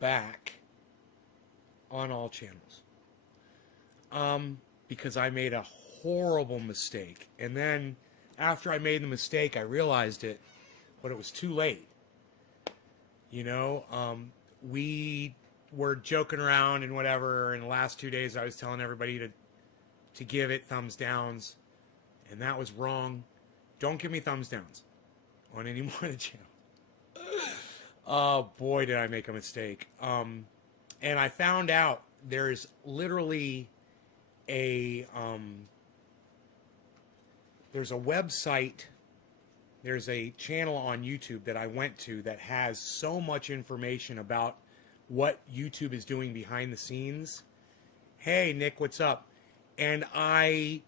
back on all channels. Because I made a horrible mistake. And then after I made the mistake, I realized it, but it was too late. You know, we were joking around and whatever. In the last 2 days, I was telling everybody to give it thumbs downs, and that was wrong. Don't give me thumbs downs on any more of the channel. Oh boy, did I make a mistake. And I found out there's literally there's a website, there's a channel on YouTube that I went to that has so much information about what YouTube is doing behind the scenes. Hey, Nick, what's up? And I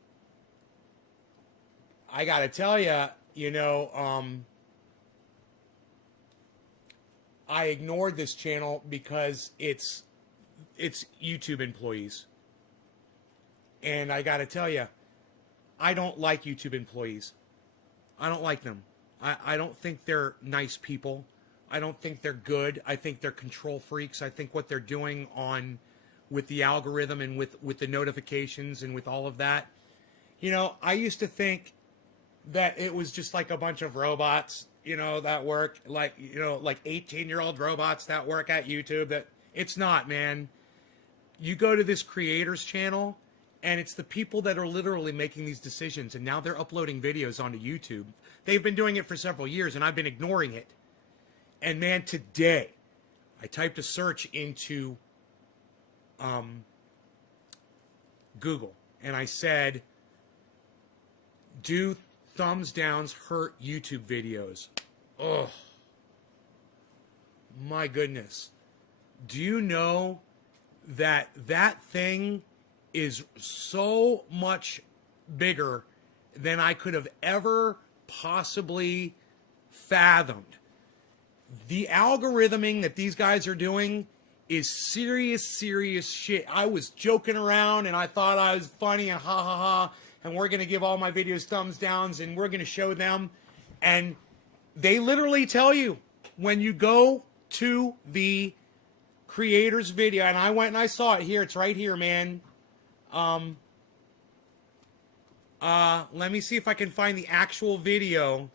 gotta tell you, you know, I ignored this channel because it's YouTube employees. And I gotta tell you, I don't like YouTube employees. I don't like them. I don't think they're nice people. I don't think they're good. I think they're control freaks. I think what they're doing with the algorithm and with the notifications and with all of that. You know, I used to think that it was just like a bunch of robots, you know, that work, like, you know, like 18-year-old robots that work at YouTube. That it's not, man. You go to this creators channel, and it's the people that are literally making these decisions, and now they're uploading videos onto YouTube. They've been doing it for several years, and I've been ignoring it. And man, today, I typed a search into Google, and I said, do thumbs downs hurt YouTube videos? Oh, my goodness. Do you know that thing is so much bigger than I could have ever possibly fathomed? The algorithming that these guys are doing is serious shit. I was joking around and I thought I was funny and ha ha ha, and we're going to give all my videos thumbs downs and we're going to show them. And they literally tell you when you go to the creator's video, and I went and I saw it here. It's right here, man. Let me see if I can find the actual video.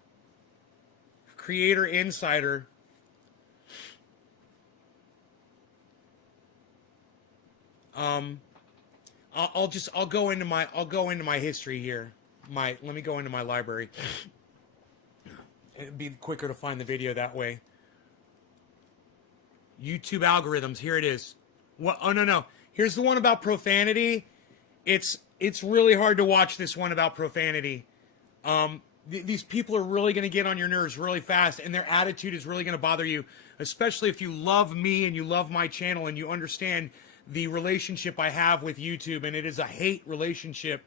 Creator Insider. I'll go into my history here. Let me go into my library. It'd be quicker to find the video that way. YouTube algorithms. Here it is. What? Oh no. Here's the one about profanity. It's really hard to watch this one about profanity. These people are really going to get on your nerves really fast, and their attitude is really going to bother you, especially if you love me and you love my channel and you understand the relationship I have with YouTube, and it is a hate relationship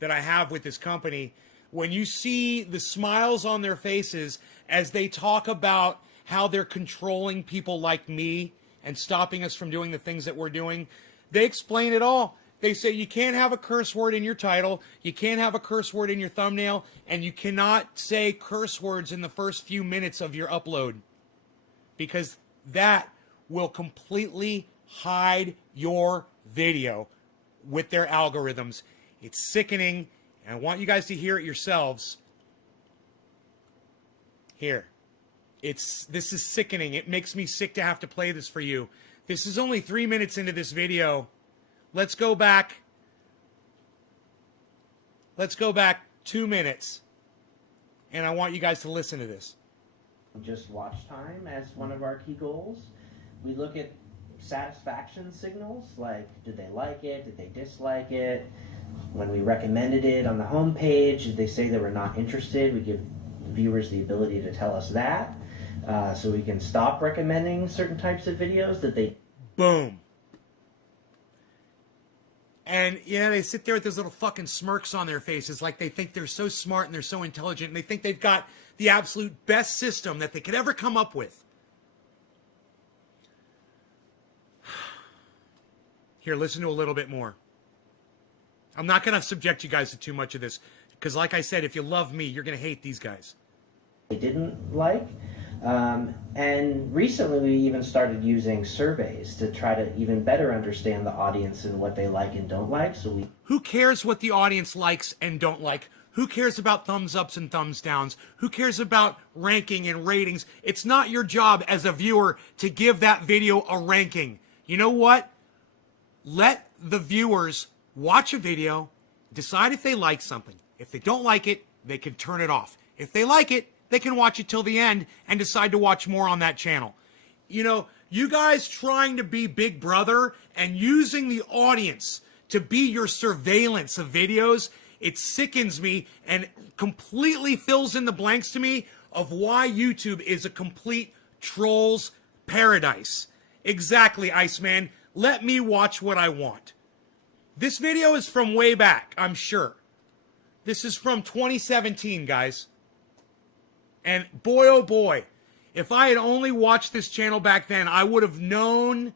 that I have with this company. When you see the smiles on their faces as they talk about how they're controlling people like me and stopping us from doing the things that we're doing, they explain it all. They say you can't have a curse word in your title, you can't have a curse word in your thumbnail, and you cannot say curse words in the first few minutes of your upload, because that will completely hide your video with their algorithms. It's sickening, and I want you guys to hear it yourselves. Here. This is sickening. It makes me sick to have to play this for you. This is only 3 minutes into this video. Let's go back. Let's go back 2 minutes. And I want you guys to listen to this. Just watch time as one of our key goals. We look at satisfaction signals, like did they like it, did they dislike it? When we recommended it on the home page, did they say they were not interested? We give viewers the ability to tell us that, so we can stop recommending certain types of videos that they... Boom. And, yeah, they sit there with those little fucking smirks on their faces like they think they're so smart and they're so intelligent and they think they've got the absolute best system that they could ever come up with. Here, listen to a little bit more. I'm not going to subject you guys to too much of this because, like I said, if you love me, you're going to hate these guys. They didn't like. And recently we even started using surveys to try to even better understand the audience and what they like and don't like. Who cares what the audience likes and don't like? Who cares about thumbs ups and thumbs downs? Who cares about ranking and ratings? It's not your job as a viewer to give that video a ranking. You know what? Let the viewers watch a video, decide if they like something. If they don't like it, they can turn it off. If they like it, they can watch it till the end and decide to watch more on that channel. You know, you guys trying to be Big Brother and using the audience to be your surveillance of videos, it sickens me and completely fills in the blanks to me of why YouTube is a complete troll's paradise. Exactly, Iceman. Let me watch what I want. This video is from way back, I'm sure. This is from 2017, guys. And boy, oh boy, if I had only watched this channel back then, I would have known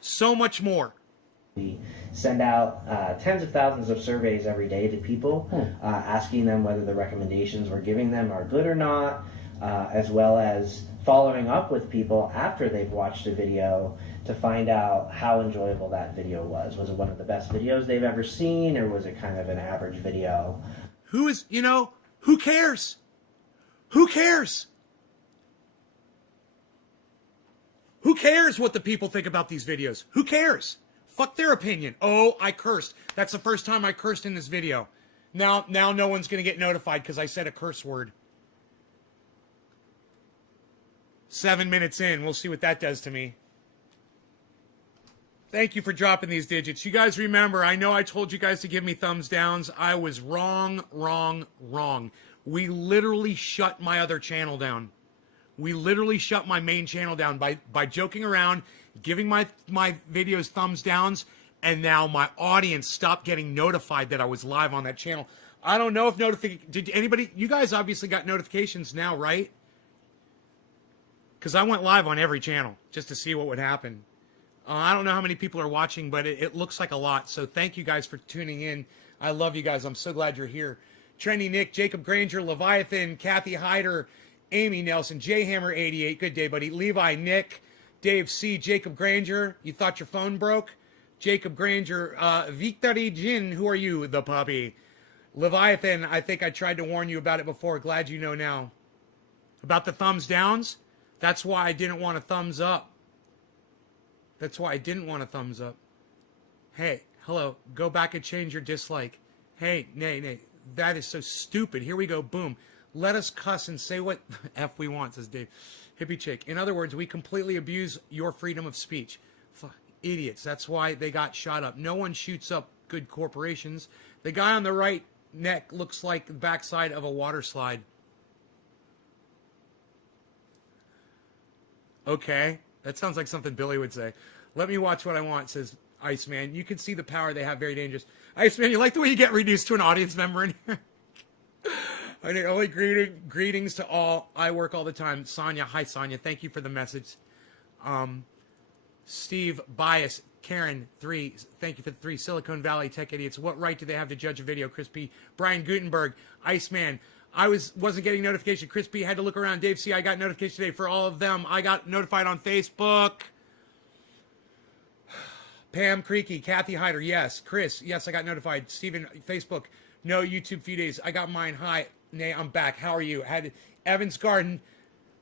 so much more. We send out tens of thousands of surveys every day to people, asking them whether the recommendations we're giving them are good or not, as well as following up with people after they've watched a video to find out how enjoyable that video was. Was it one of the best videos they've ever seen, or was it kind of an average video? Who cares? Who cares? Who cares what the people think about these videos? Who cares? Fuck their opinion. Oh, I cursed. That's the first time I cursed in this video. Now no one's going to get notified because I said a curse word. 7 minutes in. We'll see what that does to me. Thank you for dropping these digits. You guys remember, I know I told you guys to give me thumbs downs. I was wrong. We literally shut my other channel down. We literally shut my main channel down by joking around, giving my videos thumbs downs, and now my audience stopped getting notified that I was live on that channel. I don't know if did anybody, you guys obviously got notifications now, right? Because I went live on every channel just to see what would happen. I don't know how many people are watching, but it looks like a lot. So thank you guys for tuning in. I love you guys. I'm so glad you're here. Trendy Nick, Jacob Granger, Leviathan, Kathy Hyder, Amy Nelson, Jhammer88. Good day, buddy. Levi, Nick, Dave C, Jacob Granger. You thought your phone broke? Jacob Granger, Victory Jin. Who are you? The puppy. Leviathan, I think I tried to warn you about it before. Glad you know now. About the thumbs downs? That's why I didn't want a thumbs up. That's why I didn't want a thumbs up. Hey, hello, go back and change your dislike. Hey, nay, that is so stupid. Here we go, boom. Let us cuss and say what F we want, says Dave. Hippie chick. In other words, we completely abuse your freedom of speech. Idiots. That's why they got shot up. No one shoots up good corporations. The guy on the right neck looks like the backside of a water slide. Okay. That sounds like something Billy would say. Let me watch what I want, says Iceman. You can see the power they have, very dangerous. Iceman, you like the way you get reduced to an audience member in here? I need only greetings to all. I work all the time. Sonia, hi Sonia. Thank you for the message. Steve, Bias, Karen, 3. Thank you for the 3. Silicon Valley Tech Idiots. What right do they have to judge a video? Chris P. Brian Gutenberg, Iceman. I wasn't getting notification. Chris P had to look around. Dave C, I got notification today for all of them. I got notified on Facebook. Pam Creaky, Kathy Hyder, yes. Chris, yes, I got notified. Steven, Facebook, no YouTube few days. I got mine. Hi, Nay, I'm back. How are you? Evans Garden,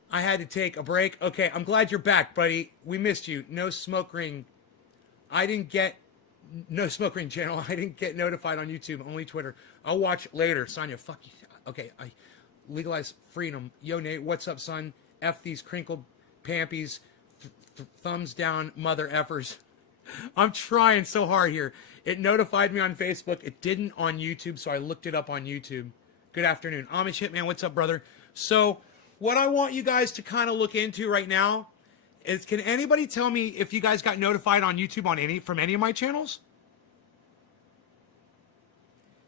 I had to take a break. Okay, I'm glad you're back, buddy. We missed you. No smoke ring. No smoke ring channel. I didn't get notified on YouTube, only Twitter. I'll watch later. Sonia, fuck you. Okay, I legalize freedom. Yo, Nate, what's up, son? F these crinkled pampies. Thumbs down, mother effers. I'm trying so hard here. It notified me on Facebook. It didn't on YouTube, so I looked it up on YouTube. Good afternoon. Amish Hitman, what's up, brother? So what I want you guys to kind of look into right now is, can anybody tell me if you guys got notified on YouTube from any of my channels?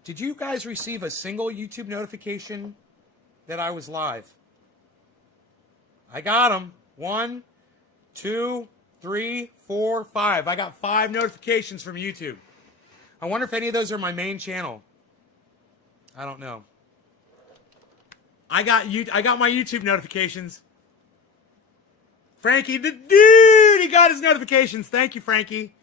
Did you guys receive a single YouTube notification that I was live? I got them. 1, 2, 3, 4, 5. I got 5 notifications from YouTube. I wonder if any of those are my main channel. I don't know. I got my YouTube notifications. Frankie, the dude, he got his notifications. Thank you, Frankie.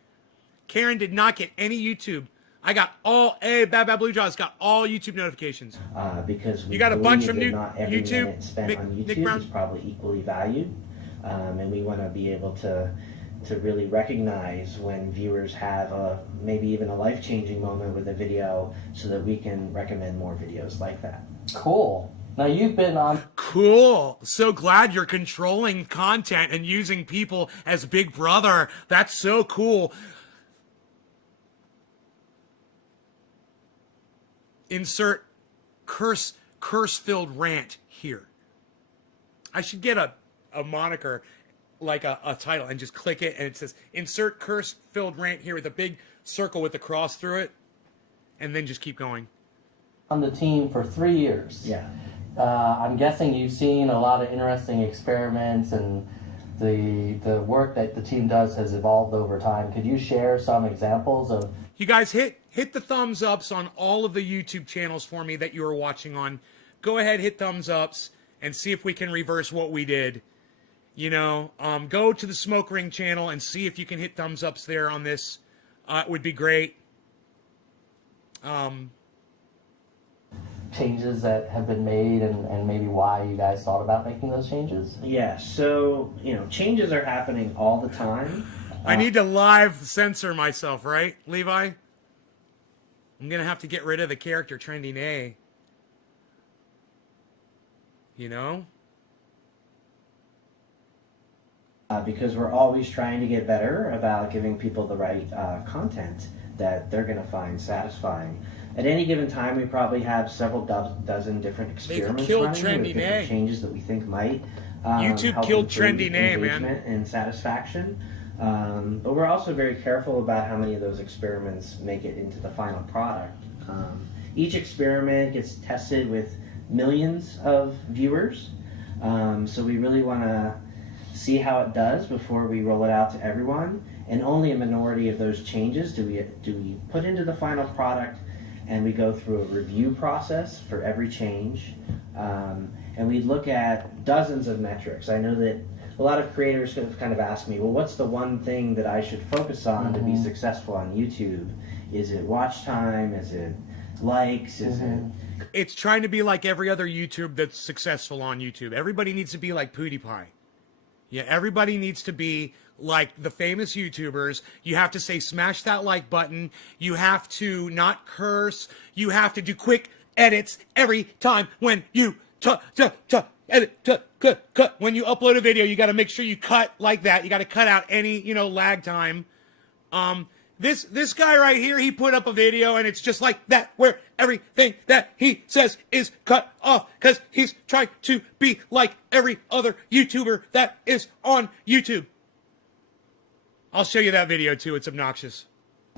Karen did not get any YouTube. I got all, Bad Blue Jaws got all YouTube notifications. Because we you got a bunch from not every YouTube. minute spent on YouTube is probably equally valued, and we want to be able to really recognize when viewers have maybe even a life-changing moment with a video, so that we can recommend more videos like that. Cool. Now you've been on. Cool. So glad you're controlling content and using people as Big Brother. That's so cool. Insert curse-filled rant here. I should get a moniker, like a title, and just click it, and it says insert curse-filled rant here with a big circle with a cross through it, and then just keep going. On the team for 3 years. Yeah. I'm guessing you've seen a lot of interesting experiments, and the work that the team does has evolved over time. Could you share some examples of? You guys hit the thumbs ups on all of the YouTube channels for me that you are watching on. Go ahead, hit thumbs ups, and see if we can reverse what we did. You know, go to the Smoke Ring channel and see if you can hit thumbs ups there on this. It would be great. Changes that have been made, and maybe why you guys thought about making those changes? Yeah, so, changes are happening all the time. I need to live censor myself, right, Levi? I'm going to have to get rid of the character Trending A. You know? Because we're always trying to get better about giving people the right content that they're going to find satisfying. At any given time, we probably have several dozen different experiments killed running Trending with different A. changes that we think might YouTube help killed improve Trending A, man. engagement and satisfaction. But we're also very careful about how many of those experiments make it into the final product. Each experiment gets tested with millions of viewers, so we really want to see how it does before we roll it out to everyone. And only a minority of those changes do we put into the final product, and we go through a review process for every change. And we look at dozens of metrics. I know that a lot of creators have kind of asked me, well, what's the one thing that I should focus on to be successful on YouTube? Is it watch time? Is it likes? Is it... It's trying to be like every other YouTube that's successful on YouTube. Everybody needs to be like PewDiePie. Yeah, everybody needs to be like the famous YouTubers. You have to say, smash that like button. You have to not curse. You have to do quick edits every time when you edit, cut. When you upload a video, you got to make sure you cut like that. You got to cut out any, lag time. This guy right here, he put up a video, and it's just like that, where everything that he says is cut off because he's trying to be like every other YouTuber that is on YouTube. I'll show you that video too. It's obnoxious.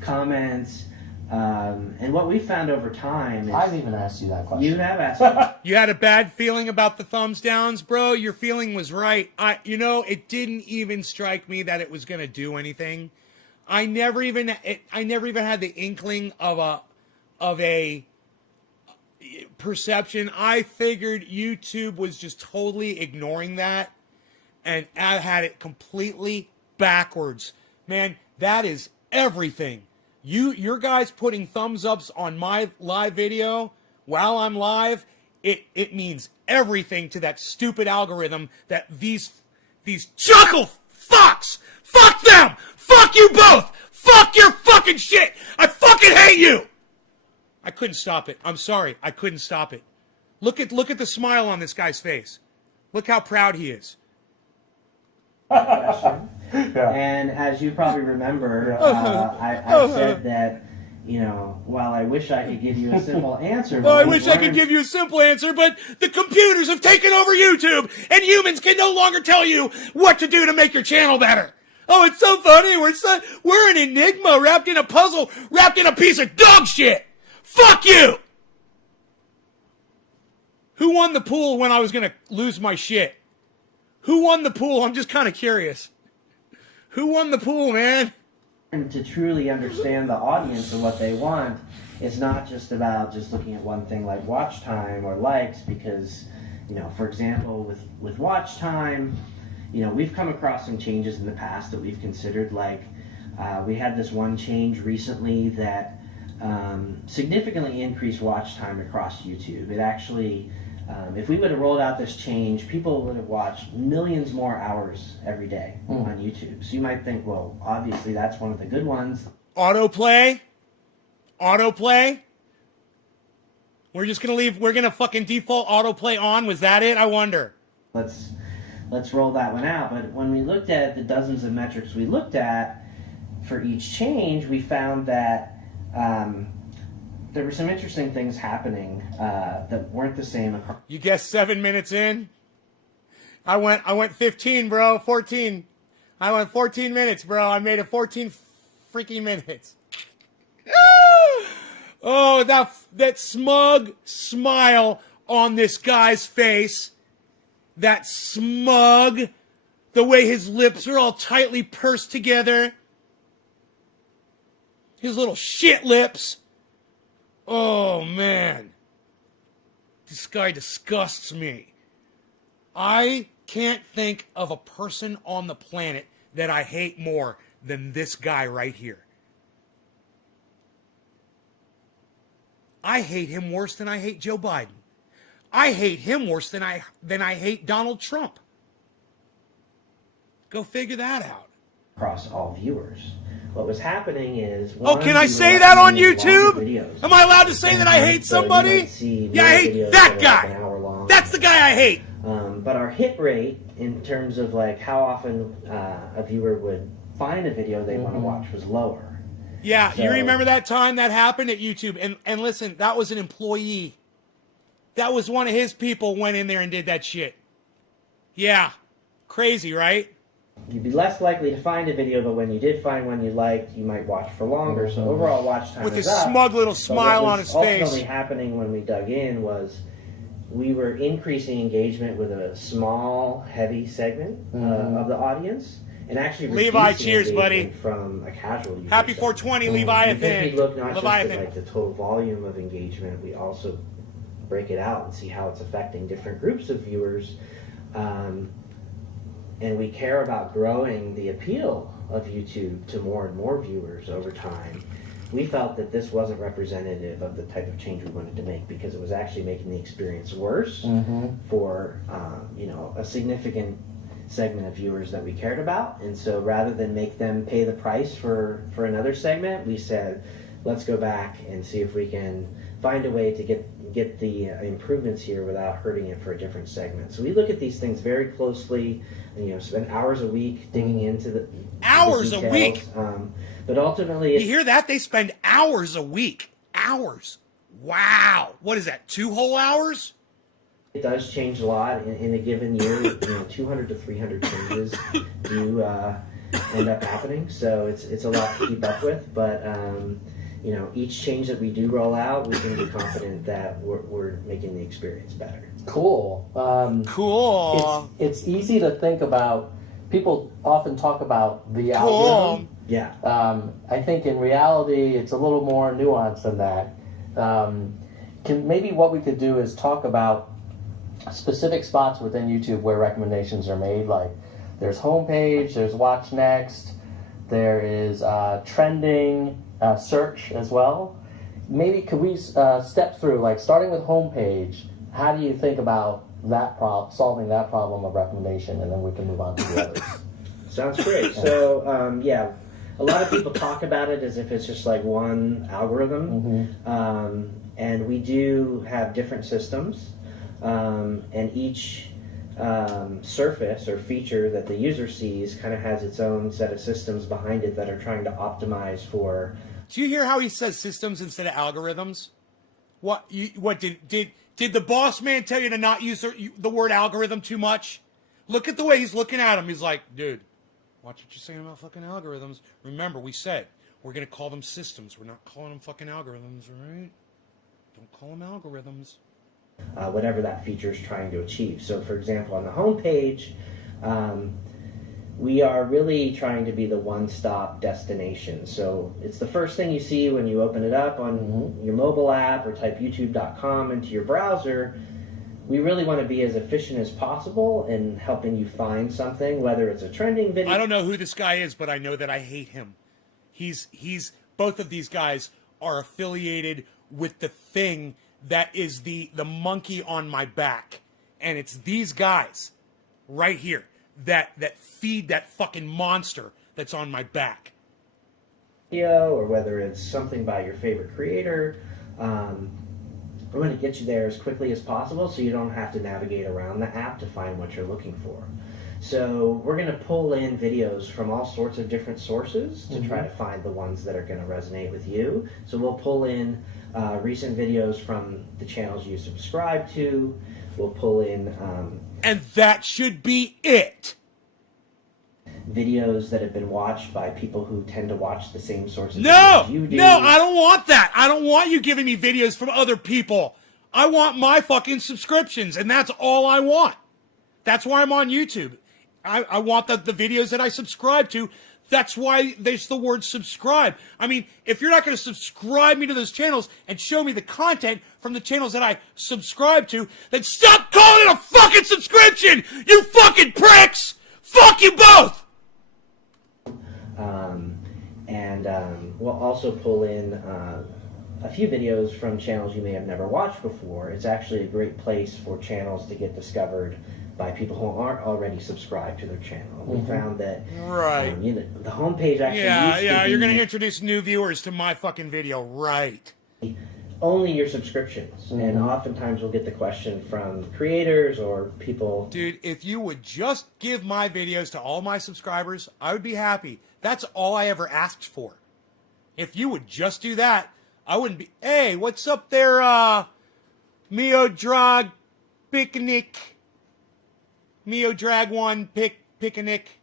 Comments, and what we found over time is... I've even asked you that question. You have asked me. You had a bad feeling about the thumbs downs, bro. Your feeling was right. It didn't even strike me that it was going to do anything. I never even had the inkling of a perception. I figured YouTube was just totally ignoring that, and I had it completely backwards. Man, that is everything. Your guys putting thumbs ups on my live video while I'm live, it means everything to that stupid algorithm that these chuckle fucks, fuck them, fuck you both, fuck your fucking shit, I fucking hate you. I couldn't stop it. I'm sorry, I couldn't stop it. Look at the smile on this guy's face. Look how proud he is. Yeah. And as you probably remember, I said that, while I wish I could give you a simple answer. Well, I wish I could give you a simple answer, but the computers have taken over YouTube, and humans can no longer tell you what to do to make your channel better. Oh, it's so funny. We're an enigma wrapped in a puzzle, wrapped in a piece of dog shit. Fuck you! Who won the pool when I was going to lose my shit? Who won the pool? I'm just kind of curious. Who won the pool, man? And to truly understand the audience and what they want, it's not just about just looking at one thing like watch time or likes, because, for example, with watch time, we've come across some changes in the past that we've considered. Like we had this one change recently that significantly increased watch time across YouTube. It actually, if we would have rolled out this change, people would have watched millions more hours every day on YouTube. So you might think, well, obviously that's one of the good ones. Autoplay. We're just gonna leave. We're gonna fucking default autoplay on. Was that it? I wonder. Let's roll that one out. But when we looked at the dozens of metrics we looked at for each change, we found that there were some interesting things happening that weren't the same across. You guessed 7 minutes in. I went 15, bro. 14. I went 14 minutes, bro. I made it 14 freaking minutes. Oh, that smug smile on this guy's face. That smug, the way his lips are all tightly pursed together. His little shit lips. Oh, man. This guy disgusts me. I can't think of a person on the planet that I hate more than this guy right here. I hate him worse than I hate Joe Biden. I hate him worse than I hate Donald Trump. Go figure that out. Across all viewers. What was happening is... can I say that on YouTube? Am I allowed to say that I hate somebody? Yeah, I hate that guy. That's the guy I hate. But our hit rate, in terms of like how often a viewer would find a video they want to watch, was lower. Yeah, So, you remember that time that happened at YouTube? And listen, that was an employee. That was one of his people went in there and did that shit. Yeah. Crazy, right? You'd be less likely to find a video, but when you did find one you liked, you might watch for longer. So overall watch time with is his up. smug little smile on his face. What was ultimately happening when we dug in was we were increasing engagement with a small, heavy segment of the audience. And actually Levi, cheers, buddy. From a casual user. Happy 420, Leviathan. Because we look not Leviathan. just at like the total volume of engagement, we also break it out and see how it's affecting different groups of viewers. And we care about growing the appeal of YouTube to more and more viewers over time. We felt that this wasn't representative of the type of change we wanted to make because it was actually making the experience worse for a significant segment of viewers that we cared about. And so rather than make them pay the price for another segment, we said, let's go back and see if we can find a way to get the improvements here without hurting it for a different segment. So we look at these things very closely and spend hours a week digging into the hours details. A week. But ultimately, you hear that? They spend hours a week. Hours. Wow. What is that? 2 whole hours? It does change a lot in a given year. 200 to 300 changes do end up happening. So it's a lot to keep up with. But each change that we do roll out, we can be confident that we're making the experience better. Cool. Cool. It's easy to think about. People often talk about the Cool. algorithm. Yeah. I think in reality, it's a little more nuanced than that. Maybe what we could do is talk about specific spots within YouTube where recommendations are made. Like there's homepage, there's watch next, there is trending, search as well. Maybe could we step through, like starting with homepage, how do you think about that solving that problem of recommendation, and then we can move on to the others. Sounds great. So a lot of people talk about it as if it's just like one algorithm, and we do have different systems, and each surface or feature that the user sees kind of has its own set of systems behind it that are trying to optimize for. Do you hear how he says systems instead of algorithms? What did the boss man tell you to not use the word algorithm too much? Look at the way he's looking at him. He's like, dude, watch what you're saying about fucking algorithms. Remember, we said we're going to call them systems. We're not calling them fucking algorithms, right? Don't call them algorithms. Whatever that feature is trying to achieve. So, for example, on the home page, we are really trying to be the one-stop destination. So it's the first thing you see when you open it up on your mobile app or type youtube.com into your browser. we really want to be as efficient as possible in helping you find something, whether it's a trending video. I don't know who this guy is, but I know that I hate him. He's both of these guys are affiliated with the thing that is the monkey on my back. And it's these guys right here that feed that fucking monster that's on my back. Or whether it's something by your favorite creator. We're going to get you there as quickly as possible so you don't have to navigate around the app to find what you're looking for. So we're going to pull in videos from all sorts of different sources to try to find the ones that are going to resonate with you. So we'll pull in recent videos from the channels you subscribe to. We'll pull in... and that should be it! Videos that have been watched by people who tend to watch the same sorts of No! videos you do. No, I don't want that! I don't want you giving me videos from other people. I want my fucking subscriptions, and that's all I want. That's why I'm on YouTube. I want the videos that I subscribe to. That's why there's the word subscribe. I mean, if you're not going to subscribe me to those channels and show me the content from the channels that I subscribe to, then stop calling it a fucking subscription! You fucking pricks! Fuck you both! We'll also pull in a few videos from channels you may have never watched before. It's actually a great place for channels to get discovered by people who aren't already subscribed to their channel. We found that Right. The homepage actually used to be you're going to introduce new viewers to my fucking video, right? only your subscriptions. And oftentimes we'll get the question from creators or people. Dude, if you would just give my videos to all my subscribers, I would be happy. That's all I ever asked for. If you would just do that, I wouldn't be... Hey, what's up there, Mio Drag Picnic? Mio Drag 1 Picnic.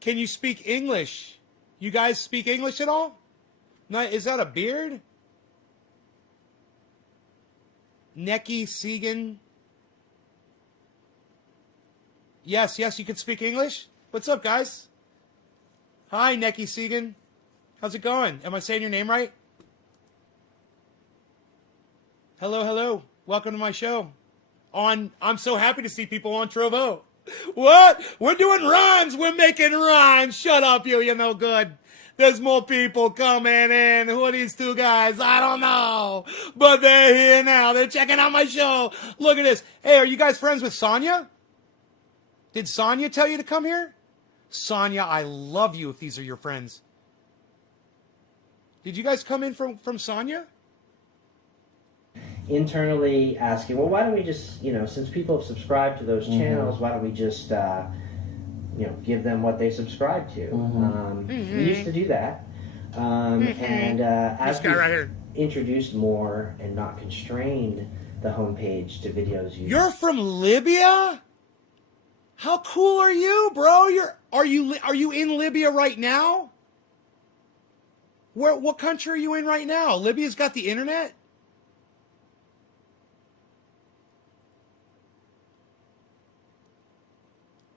Can you speak English? You guys speak English at all? No, is that a beard? Neki Segan. Yes, you can speak English. What's up, guys? Hi, Neki Segan. How's it going? Am I saying your name right? Hello. Welcome to my show. I'm so happy to see people on Trovo. What? We're doing rhymes. We're making rhymes. Shut up, you no good. There's more people coming in. Who are these two guys? I don't know. But they're here now. They're checking out my show. Look at this. Hey, are you guys friends with Sonia? Did Sonia tell you to come here? Sonia, I love you if these are your friends. Did you guys come in from Sonia? Internally asking, well, why don't we just, since people have subscribed to those channels, why don't we just, give them what they subscribe to? We used to do that. And as we introduced more and not constrained the homepage to videos. You're from Libya? How cool are you, bro? Are you in Libya right now? What country are you in right now? Libya's got the internet?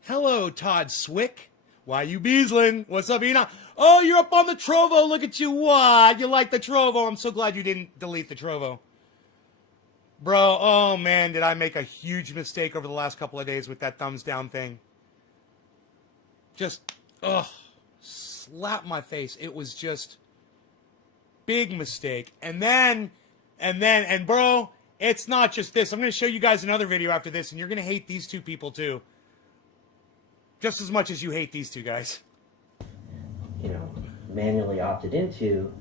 Hello, Todd Swick. Why you beasling? What's up, Ina? Oh, you're up on the Trovo. Look at you. What? You like the Trovo? I'm so glad you didn't delete the Trovo. Bro, oh man, did I make a huge mistake over the last couple of days with that thumbs down thing. Just, slap my face. It was just big mistake. And bro, it's not just this. I'm going to show you guys another video after this, and you're going to hate these two people too. Just as much as you hate these two guys. Manually opted into,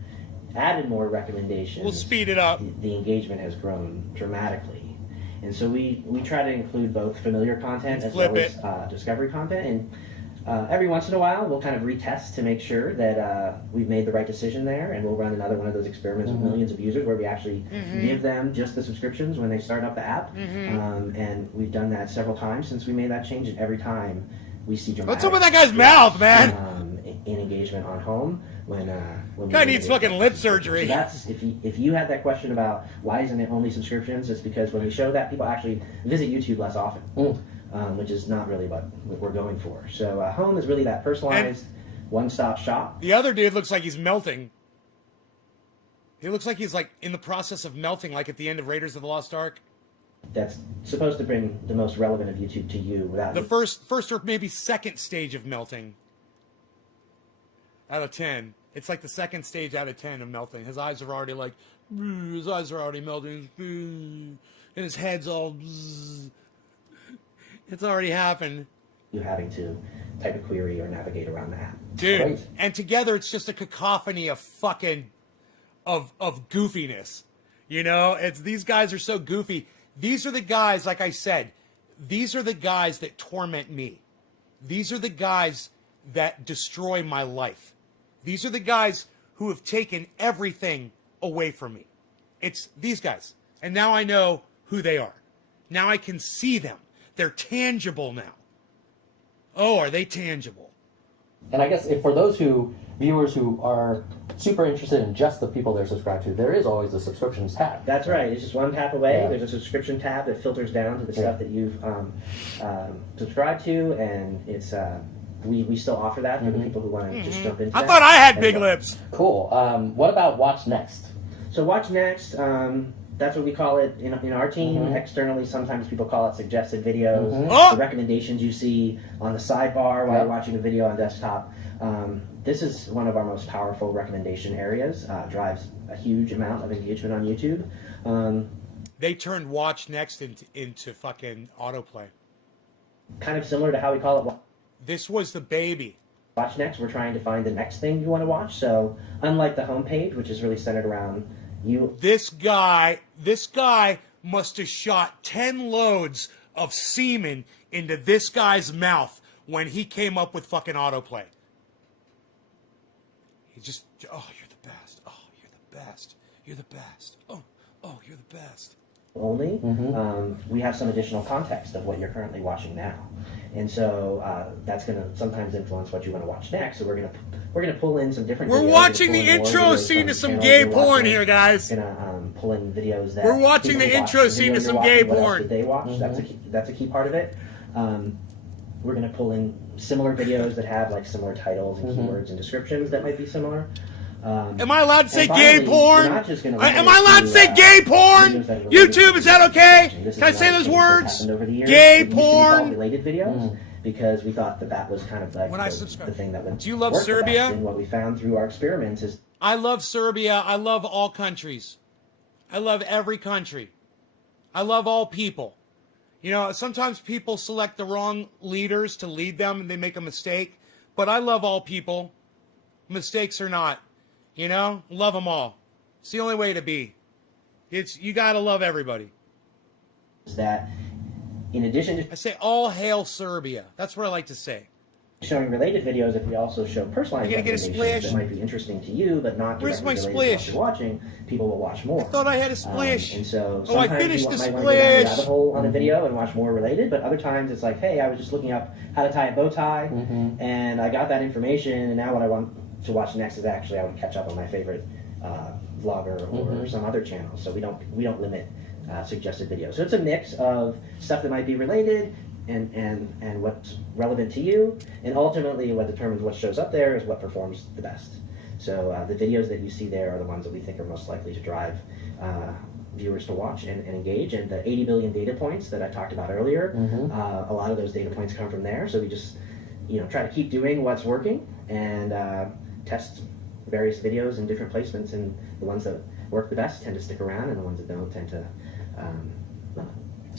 added more recommendations. We'll speed it up. The engagement has grown dramatically. And so we try to include both familiar content as well as discovery content. And every once in a while, we'll kind of retest to make sure that we've made the right decision there. And we'll run another one of those experiments with millions of users where we actually give them just the subscriptions when they start up the app. And we've done that several times since we made that change. And every time we see dramatic... What's up with that guy's mouth, man? In engagement on home when guy needs fucking lip surgery. So that's if you had that question about why isn't it only subscriptions, it's because when we show that, people actually visit YouTube less often, which is not really what we're going for. So home is really that personalized one-stop shop. The other dude looks like he's melting. He looks like he's like in the process of melting, like at the end of Raiders of the Lost Ark. that's supposed to bring the most relevant of YouTube to you without The first or maybe second stage of melting. Out of 10. It's like the second stage out of 10 of melting. His eyes are already like, his eyes are already melting. And his head's all, it's already happened. you having to type a query or navigate around that. Dude, Right. and together it's just a cacophony of fucking, of goofiness. You know, it's, these guys are so goofy. These are the guys, like I said, these are the guys that torment me. These are the guys that destroy my life. These are the guys who have taken everything away from me. It's these guys. And now I know who they are. Now I can see them. They're tangible now. Oh, are they tangible? And I guess if for those viewers who are super interested in just the people they're subscribed to, there is always the subscriptions tab. That's right. It's just one tap away. Yeah. There's a subscription tab that filters down to the stuff that you've subscribed to, and it's we still offer that for the people who want to just jump into. I that. thought I had And, big lips. Cool. What about Watch Next? So watch next. That's what we call it in our team. Externally, sometimes people call it suggested videos. Oh! The recommendations you see on the sidebar while you're watching a video on desktop. This is one of our most powerful recommendation areas. Drives a huge amount of engagement on YouTube. They turned Watch Next into fucking autoplay. Kind of similar to how we call it This was the baby. Watch Next. We're trying to find the next thing you want to watch. So unlike the homepage, which is really centered around you, This guy must have shot 10 loads of semen into this guy's mouth when he came up with fucking autoplay. He just, oh, you're the best. Oh, you're the best. You're the best. Oh, you're the best. only, we have some additional context of what you're currently watching now, and so that's going to sometimes influence what you want to watch next. So we're gonna pull in some different. We're videos. watching We're the gonna pull in more intro videos scene from to some channels gay you're porn watching. here, guys. Gonna pull in videos that We're watching people the watch. intro The scene to video some you're gay watching, what else porn. did they watch? That's a key part of it. We're gonna pull in similar videos that have like similar titles and keywords and descriptions that might be similar. Am I allowed to say and gay finally, porn? we're not just gonna Am limit I allowed it to say to, gay porn? videos that are related YouTube, to is that what you're okay? watching. This is Can I say not those things that words? happened over the years. Gay It used to be called porn? related videos because we thought that was kind of like When I the subscribe- thing that would Do you love work the Serbia? best. And what we found through our experiments is I love Serbia. I love all countries. I love every country. I love all people. You know, sometimes people select the wrong leaders to lead them and they make a mistake. But I love all people. Mistakes or not. You know, love them all. It's the only way to be. You gotta love everybody. that in addition to I say all hail Serbia. That's what I like to say. showing related videos, if we also show personalized You gonna get a recommendations splash? that might be interesting to you, but not Where's directly my related to what splash? you're watching, people will watch more. I thought I had a splash. And so Oh, I sometimes finished you the might want to go down a splash. rabbit hole on a video and watch more related, but other times it's like, hey, I was just looking up how to tie a bow tie, and I got that information, and now what I want to watch next is actually I would catch up on my favorite vlogger or some other channel. So we don't limit suggested videos. So it's a mix of stuff that might be related and what's relevant to you, and ultimately what determines what shows up there is what performs the best. So the videos that you see there are the ones that we think are most likely to drive viewers to watch and engage. And the 80 billion data points that I talked about earlier, a lot of those data points come from there. So we just try to keep doing what's working and test various videos in different placements, and the ones that work the best tend to stick around, and the ones that don't tend to not.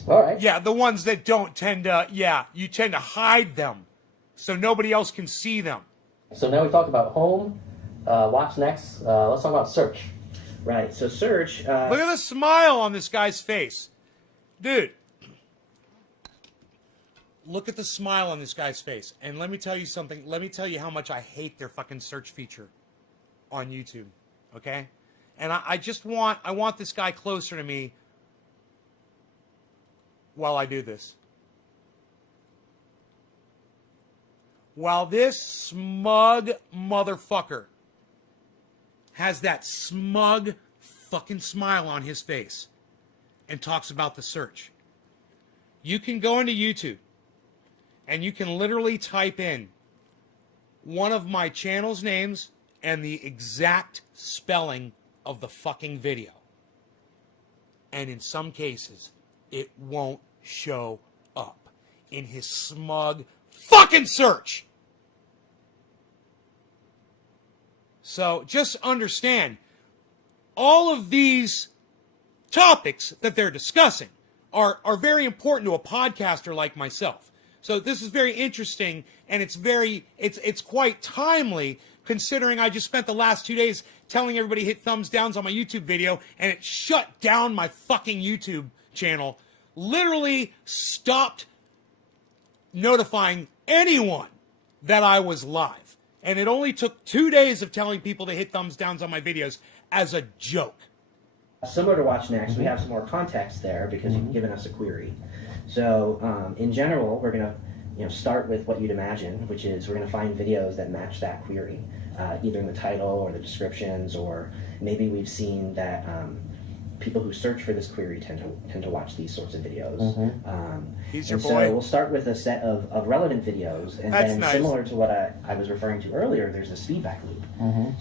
All right. Yeah, the ones that don't tend to, you tend to hide them so nobody else can see them. So now we talked about home, watch next. Let's talk about search. Right, so search. Look at the smile on this guy's face. Dude. Look at the smile on this guy's face. And let me tell you something. Let me tell you how much I hate their fucking search feature on YouTube. Okay? And I want this guy closer to me while I do this. While this smug motherfucker has that smug fucking smile on his face and talks about the search, you can go into YouTube and you can literally type in one of my channel's names and the exact spelling of the fucking video. And in some cases, it won't show up in his smug fucking search. So just understand, all of these topics that they're discussing are very important to a podcaster like myself. So this is very interesting, and it's quite timely, considering I just spent the last 2 days telling everybody to hit thumbs downs on my YouTube video, and it shut down my fucking YouTube channel. Literally stopped notifying anyone that I was live. And it only took 2 days of telling people to hit thumbs downs on my videos as a joke. Similar to Watch Next, we have some more context there because you've given us a query. So in general, we're going to start with what you'd imagine, which is we're going to find videos that match that query, either in the title or the descriptions, or maybe we've seen that people who search for this query tend to watch these sorts of videos. He's your and boy. So we'll start with a set of relevant videos, and That's then nice. similar to what I was referring to earlier, there's this feedback loop.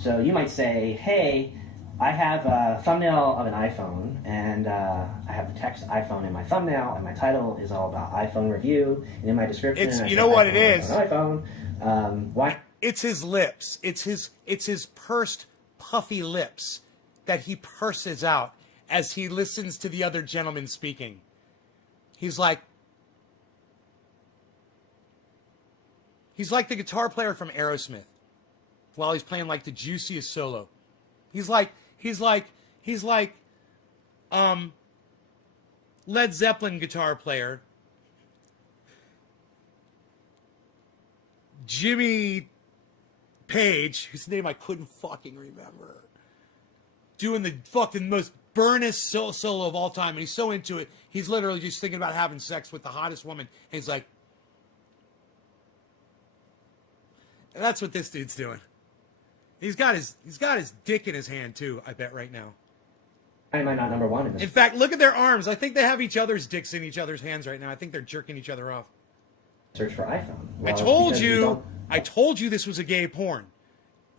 So you might say, hey, I have a thumbnail of an iPhone, and I have the text iPhone in my thumbnail, and my title is all about iPhone review, and in my description, It's- I you say know what iPhone, it is? iPhone. Why? It's his lips. It's his pursed, puffy lips that he purses out as he listens to the other gentleman speaking. He's like the guitar player from Aerosmith while he's playing like the juiciest solo. He's like Led Zeppelin guitar player Jimmy Page, whose name I couldn't fucking remember, doing the fucking most burnest solo of all time, and he's so into it, he's literally just thinking about having sex with the hottest woman, and he's like, and that's what this dude's doing. He's got his dick in his hand too, I bet right now. am I not number one in this? In fact, look at their arms. I think they have each other's dicks in each other's hands right now. I think they're jerking each other off. Search for iPhone. Well, I it's told because we you don't- this was a gay porn.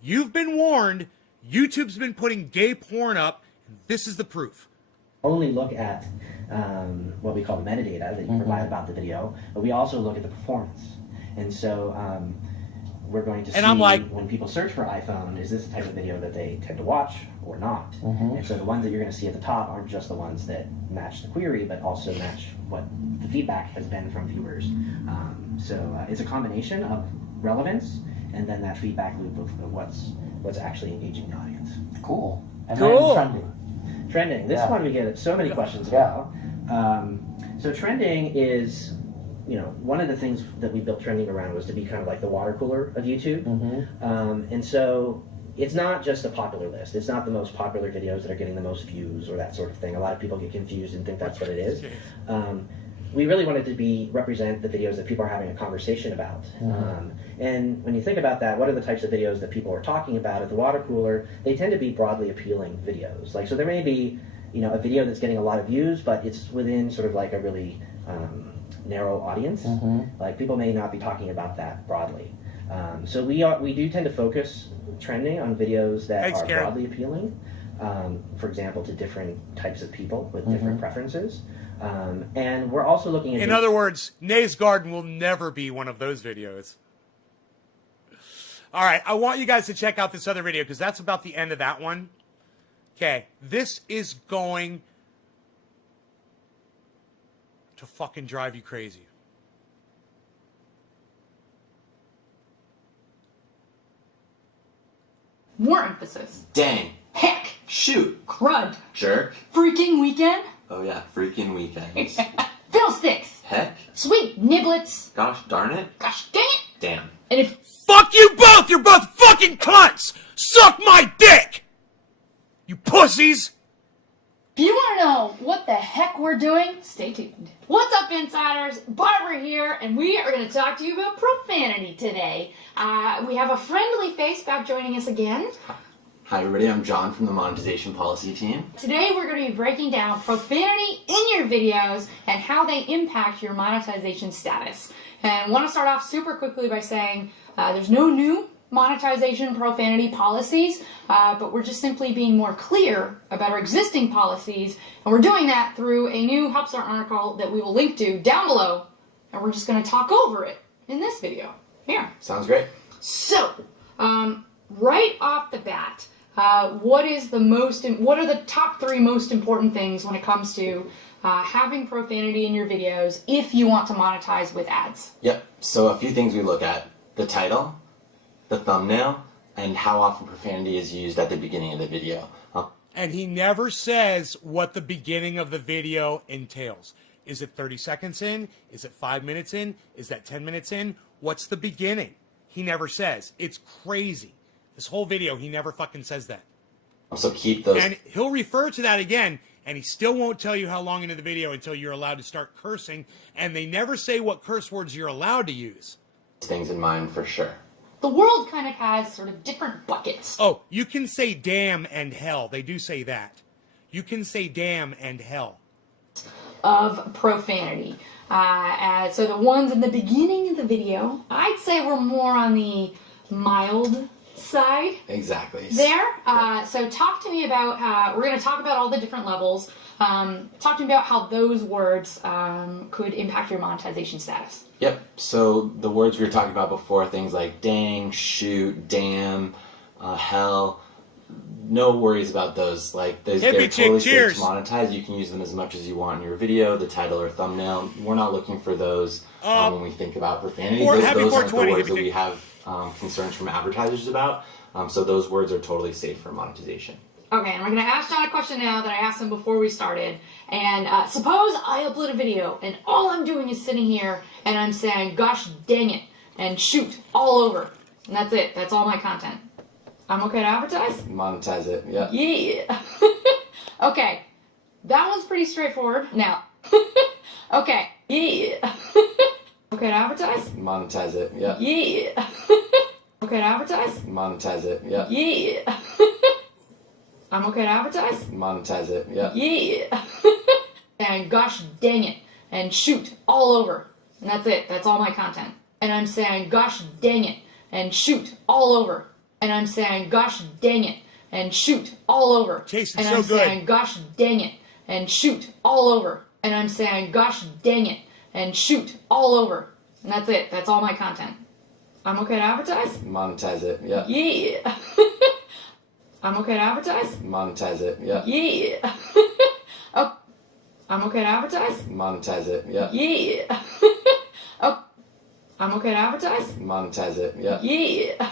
You've been warned. YouTube's been putting gay porn up. This is the proof. only look at what we call the metadata that you provide about the video, but we also look at the performance. And so we're going to see And I'm like, when people search for iPhone, is this the type of video that they tend to watch or not? And so the ones that you're going to see at the top aren't just the ones that match the query, but also match what the feedback has been from viewers. So it's a combination of relevance and then that feedback loop of what's actually engaging the audience. Cool. And Cool. then trending. Trending. This Yeah. one we get so many questions Yeah. about. So trending is, one of the things that we built trending around was to be kind of like the water cooler of YouTube. And so it's not just a popular list. It's not the most popular videos that are getting the most views or that sort of thing. A lot of people get confused and think that's what it is. We really wanted to represent the videos that people are having a conversation about. And when you think about that, what are the types of videos that people are talking about at the water cooler? They tend to be broadly appealing videos. So there may be, a video that's getting a lot of views, but it's within sort of like a really narrow audience. Like people may not be talking about that broadly. So we do tend to focus trending on videos that Thanks, are Karen. broadly appealing. For example, to different types of people with different preferences. And we're also looking at... in other words, Nay's Garden will never be one of those videos. All right, I want you guys to check out this other video because that's about the end of that one. Okay, this is going to fucking drive you crazy. More emphasis. Dang. Heck. Shoot. Crud. Jerk. Freaking weekend. Oh yeah, freaking weekends. Fiddlesticks. Heck. Sweet niblets. Gosh darn it. Gosh dang it. Damn. And if Fuck you both! You're both fucking cunts! Suck my dick! You pussies! you want to know what the heck we're doing, stay tuned. What's up, insiders? Barbara here, and we are going to talk to you about profanity today. We have a friendly face back joining us again. Hi everybody, I'm John from the Monetization Policy Team. Today we're going to be breaking down profanity in your videos and how they impact your monetization status. And I want to start off super quickly by saying there's no new monetization profanity policies, but we're just simply being more clear about our existing policies, and we're doing that through a new HelpStart article that we will link to down below, and we're just going to talk over it in this video. Here. Sounds great. So, right off the bat, what are the top 3 most important things when it comes to having profanity in your videos if you want to monetize with ads? Yep. So a few things we look at: the title, the thumbnail, and how often profanity is used at the beginning of the video. And he never says what the beginning of the video entails. Is it 30 seconds in? Is it 5 minutes in? Is that 10 minutes in? What's the beginning? He never says. It's crazy. This whole video, he never fucking says that. So keep those. And he'll refer to that again, and he still won't tell you how long into the video until you're allowed to start cursing, and they never say what curse words you're allowed to use. Things in mind for sure. The world kind of has sort of different buckets. Oh, you can say damn and hell. They do say that. You can say damn and hell. Of profanity. So the ones in the beginning of the video, I'd say we're more on the mild side. Exactly. There. So talk to me about, we're going to talk about all the different levels. Talk to me about how those words could impact your monetization status. Yep. So the words we were talking about before, things like dang, shoot, damn, hell. No worries about those. Like they're totally safe to monetize. You can use them as much as you want in your video, the title or thumbnail. We're not looking for those when we think about profanity. Those aren't the words that we have concerns from advertisers about. So those words are totally safe for monetization. Okay, and we're going to ask John a question now that I asked him before we started. And suppose I upload a video and all I'm doing is sitting here and I'm saying, gosh dang it, and shoot all over. And that's it. That's all my content. I'm okay to advertise? Monetize it, yeah. Yeah. Okay, that one's pretty straightforward. Now, okay, yeah. Okay to advertise? Monetize it, yeah. Yeah. Okay to advertise? Monetize it, yeah. Yeah. I'm okay to advertise? Monetize it, yeah. Yeah. And gosh dang it, and shoot all over. And that's it. That's all my content. And I'm saying, gosh dang it, and shoot all over. And I'm saying, gosh dang it, and shoot all over. Jason's and so I'm good. saying, gosh dang it, and shoot all over. And I'm saying, gosh dang it, and shoot all over. And that's it. That's all my content. I'm okay to advertise? Monetize it, yeah. Yeah. I'm okay to advertise? Monetize it, yeah. Yeah. Oh, I'm okay to advertise? Monetize it, yeah. Yeah. Oh, I'm okay to advertise? Monetize it, yeah. Yeah.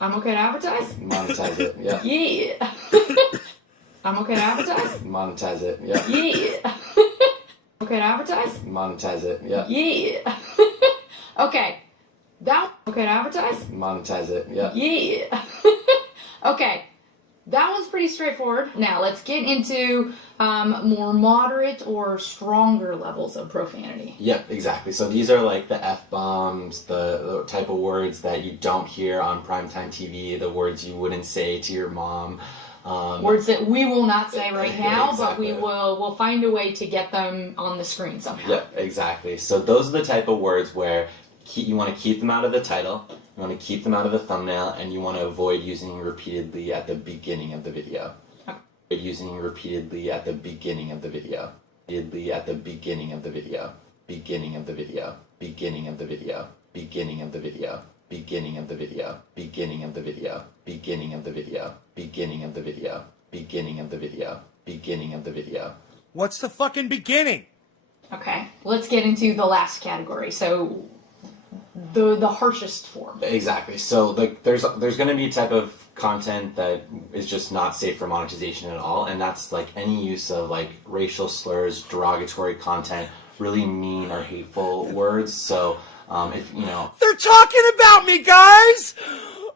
I'm okay to advertise? Monetize it, yeah. Yeah. I'm okay to advertise? Monetize it, yeah. Yeah. Okay to advertise? Monetize it, yeah. Yeah. Okay. That okay to advertise? Monetize it, yeah. Yeah. Okay. That one's pretty straightforward. Now let's get into more moderate or stronger levels of profanity. Yep, exactly. So these are like the F-bombs, the type of words that you don't hear on primetime TV, the words you wouldn't say to your mom. Words that we will not say right now, Exactly. but we'll find a way to get them on the screen somehow. Yep, exactly. So those are the type of words where you want to keep them out of the title, you want to keep them out of the thumbnail, and you want to avoid using repeatedly at the beginning of the video. Okay. Using repeatedly at the beginning of the video. Repeatedly at the beginning of the video. Beginning of the video. Beginning of the video. Beginning of the video. Beginning of the video. Beginning of the video. Beginning of the video. Beginning of the video. Beginning of the video. Beginning of the video. What's the fucking beginning? Okay, let's get into the last category. So the harshest form. Exactly. So like there's going to be a type of content that is just not safe for monetization at all, and that's like any use of like racial slurs, derogatory content, really mean or hateful words. So if you know, They're talking about me, guys!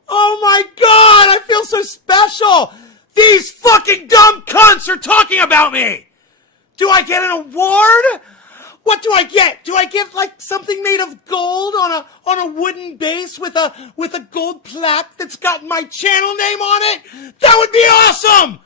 Oh my god, I feel so special! These fucking dumb cunts are talking about me! Do I get an award? What do I get? Do I get like something made of gold on a wooden base with a gold plaque that's got my channel name on it? That would be awesome!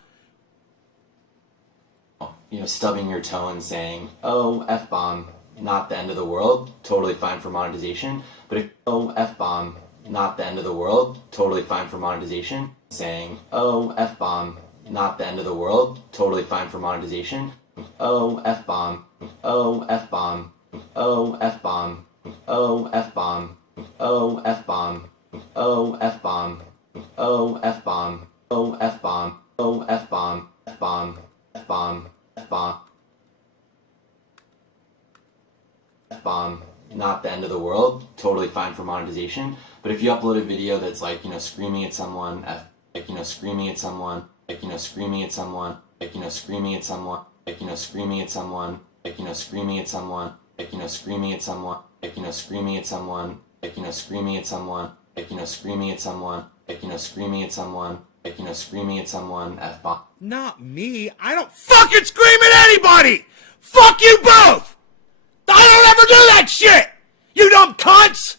you know, stubbing your toe and saying, "Oh, F-bomb, not the end of the world," totally fine for monetization. But if "Oh, F-bomb, not the end of the world, totally fine for monetization. Saying, oh, F-bomb, not the end of the world, totally fine for monetization. Oh, F-bomb, oh, F-bomb, oh, F-bomb, oh, F-bomb, oh, F-bomb, oh, F-bomb, oh, F-bomb, oh, F-bomb, oh, F-bomb, F-bomb, F-bomb, F-bomb, F-bomb, not the end of the world, totally fine for monetization. But if you upload a video that's like, screaming at someone, screaming at someone, screaming at someone, screaming at someone, screaming at someone, screaming at someone, screaming at someone, screaming at someone, screaming at someone, screaming at someone, screaming at someone, screaming at someone, F-bomb. Not me. I don't fucking scream at anybody! Fuck you both! I don't ever do that shit! You dumb cunts!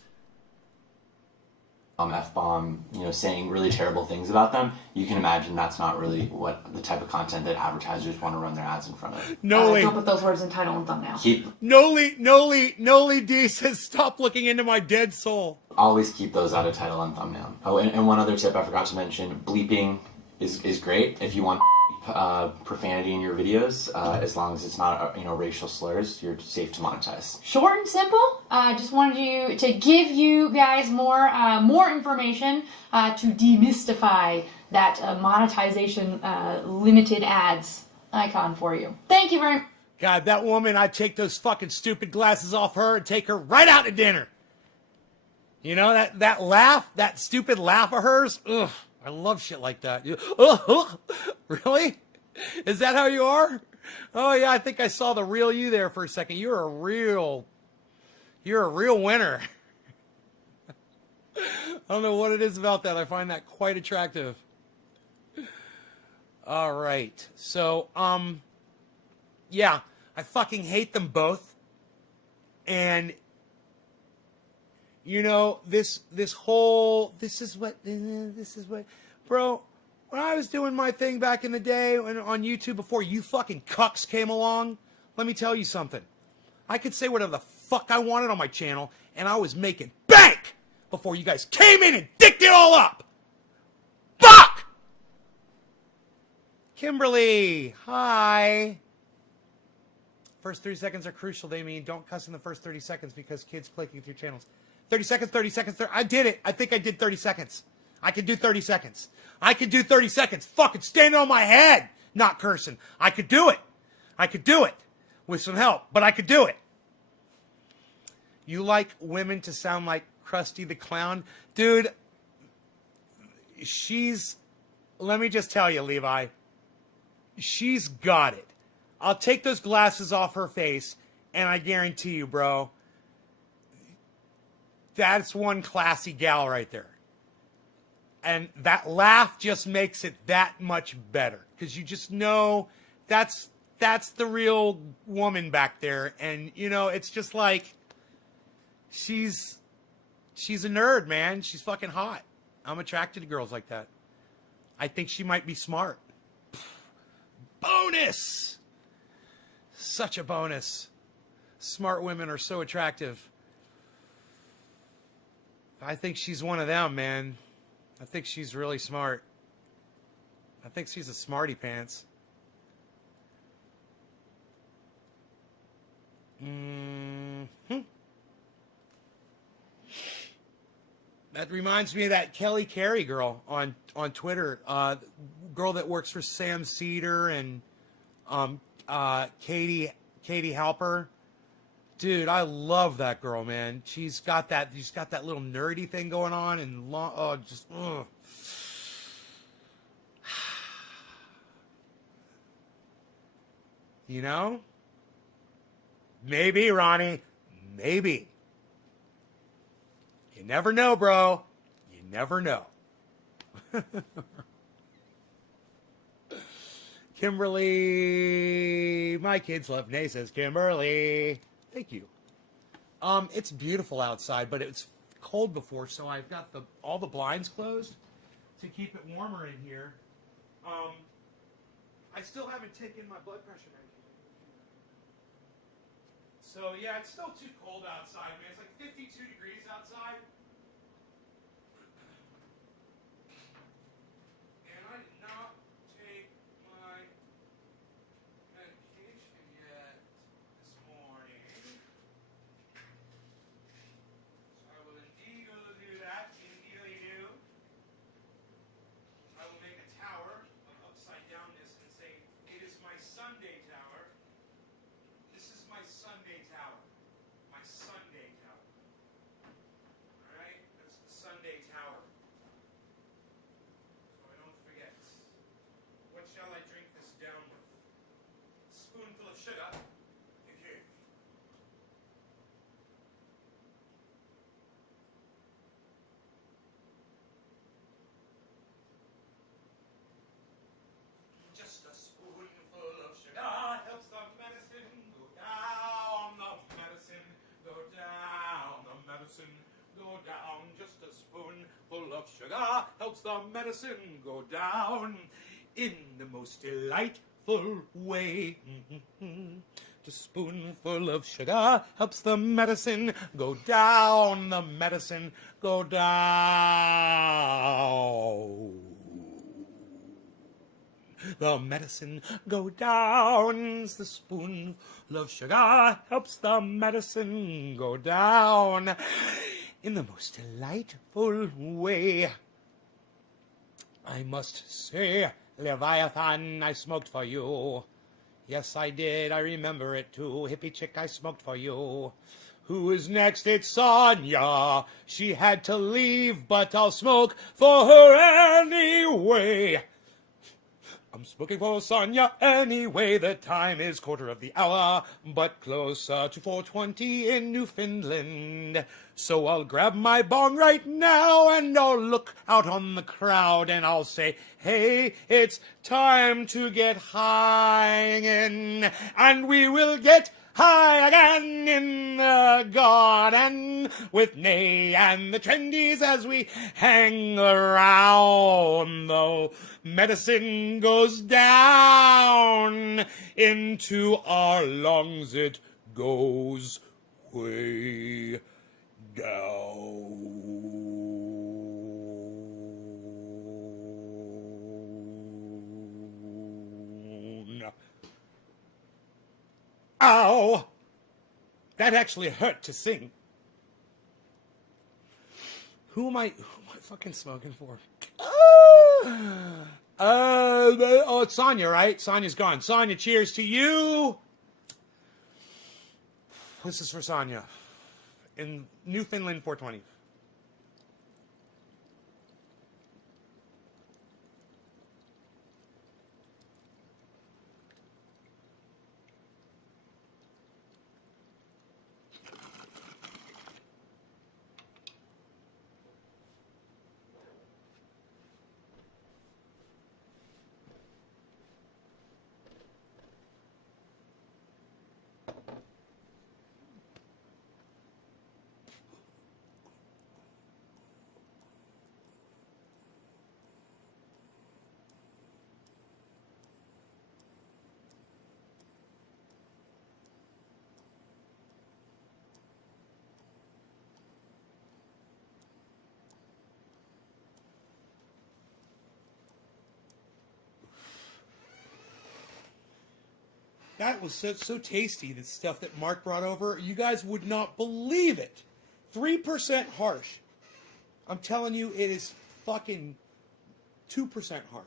F-bomb, saying really terrible things about them, you can imagine that's not really what the type of content that advertisers want to run their ads in front of. Don't put those words in title and thumbnail. Noli D says stop looking into my dead soul. Always keep those out of title and thumbnail. Oh, and one other tip I forgot to mention, bleeping is great if you want profanity in your videos, as long as it's not racial slurs, you're safe to monetize. Short and simple. Just wanted to give you guys more information to demystify that monetization limited ads icon for you. Thank you very much. God, that woman, I'd take those fucking stupid glasses off her and take her right out to dinner. You know, that laugh, that stupid laugh of hers, ugh. I love shit like that. Really? Is that how you are? Oh yeah, I think I saw the real you there for a second. You're a real winner. I don't know what it is about that. I find that quite attractive. All right. So, yeah, I fucking hate them both. And this is what, bro, when I was doing my thing back in the day on YouTube before you fucking cucks came along, let me tell you something. I could say whatever the fuck I wanted on my channel, and I was making bank before you guys came in and dicked it all up. Fuck! Kimberly, hi. First 30 seconds are crucial. They mean don't cuss in the first 30 seconds because kids clicking through channels. 30 seconds, 30 seconds. I did it. I think I did 30 seconds. I could do 30 seconds. I could do 30 seconds. Fucking standing on my head, not cursing. I could do it. I could do it with some help, but I could do it. You like women to sound like Krusty the Clown? Dude, let me just tell you, Levi, she's got it. I'll take those glasses off her face, and I guarantee you, bro, that's one classy gal right there. And that laugh just makes it that much better. Because you just know that's the real woman back there. And, it's just like, she's a nerd, man. She's fucking hot. I'm attracted to girls like that. I think she might be smart. Bonus! Such a bonus. Smart women are so attractive. I think she's one of them, man. I think she's really smart. I think she's a smarty pants. That reminds me of that Kelly Carey girl on Twitter. Girl that works for Sam Cedar and Katie Halper. Dude, I love that girl, man. She's got that little nerdy thing going on and Maybe, Ronnie. Maybe. You never know, bro. You never know. Kimberly, my kids love Nay, says Kimberly. Thank you. It's beautiful outside, but it's cold before, so I've got all the blinds closed to keep it warmer in here. I still haven't taken my blood pressure medication. So yeah, it's still too cold outside, man. It's like 52 degrees outside. Sunday tower. This is my Sunday tower. My Sunday tower. Alright? That's the Sunday tower. So I don't forget. What shall I drink this down with? A spoonful of sugar. Okay. Just a spoonful of sugar helps the medicine go down. The medicine go down. The medicine go down. Just a spoonful of sugar helps the medicine go down in the most delightful way. Just a spoonful of sugar helps the medicine go down. The medicine go down. The medicine go down. The spoonful of sugar helps the medicine go down in the most delightful way. I must say, Leviathan, I smoked for you. Yes, I did. I remember it too. Hippie chick, I smoked for you. Who is next? It's Sonia. She had to leave, but I'll smoke for her anyway. I'm smoking for Sonia anyway. The time is 1:15, but closer to 4:20 in Newfoundland. So I'll grab my bong right now and I'll look out on the crowd and I'll say, hey, it's time to get high again. And we will get high again in the garden with Nay and the trendies as we hang around. Though medicine goes down into our lungs, it goes way down. Ow! That actually hurt to sing. Who am I fucking smoking for? Oh, it's Sonia, right? Sonia's gone. Sonia, cheers to you. This is for Sonia. In Newfoundland 420. That was so tasty, the stuff that Mark brought over. You guys would not believe it. 3% harsh. I'm telling you, it is fucking 2% harsh.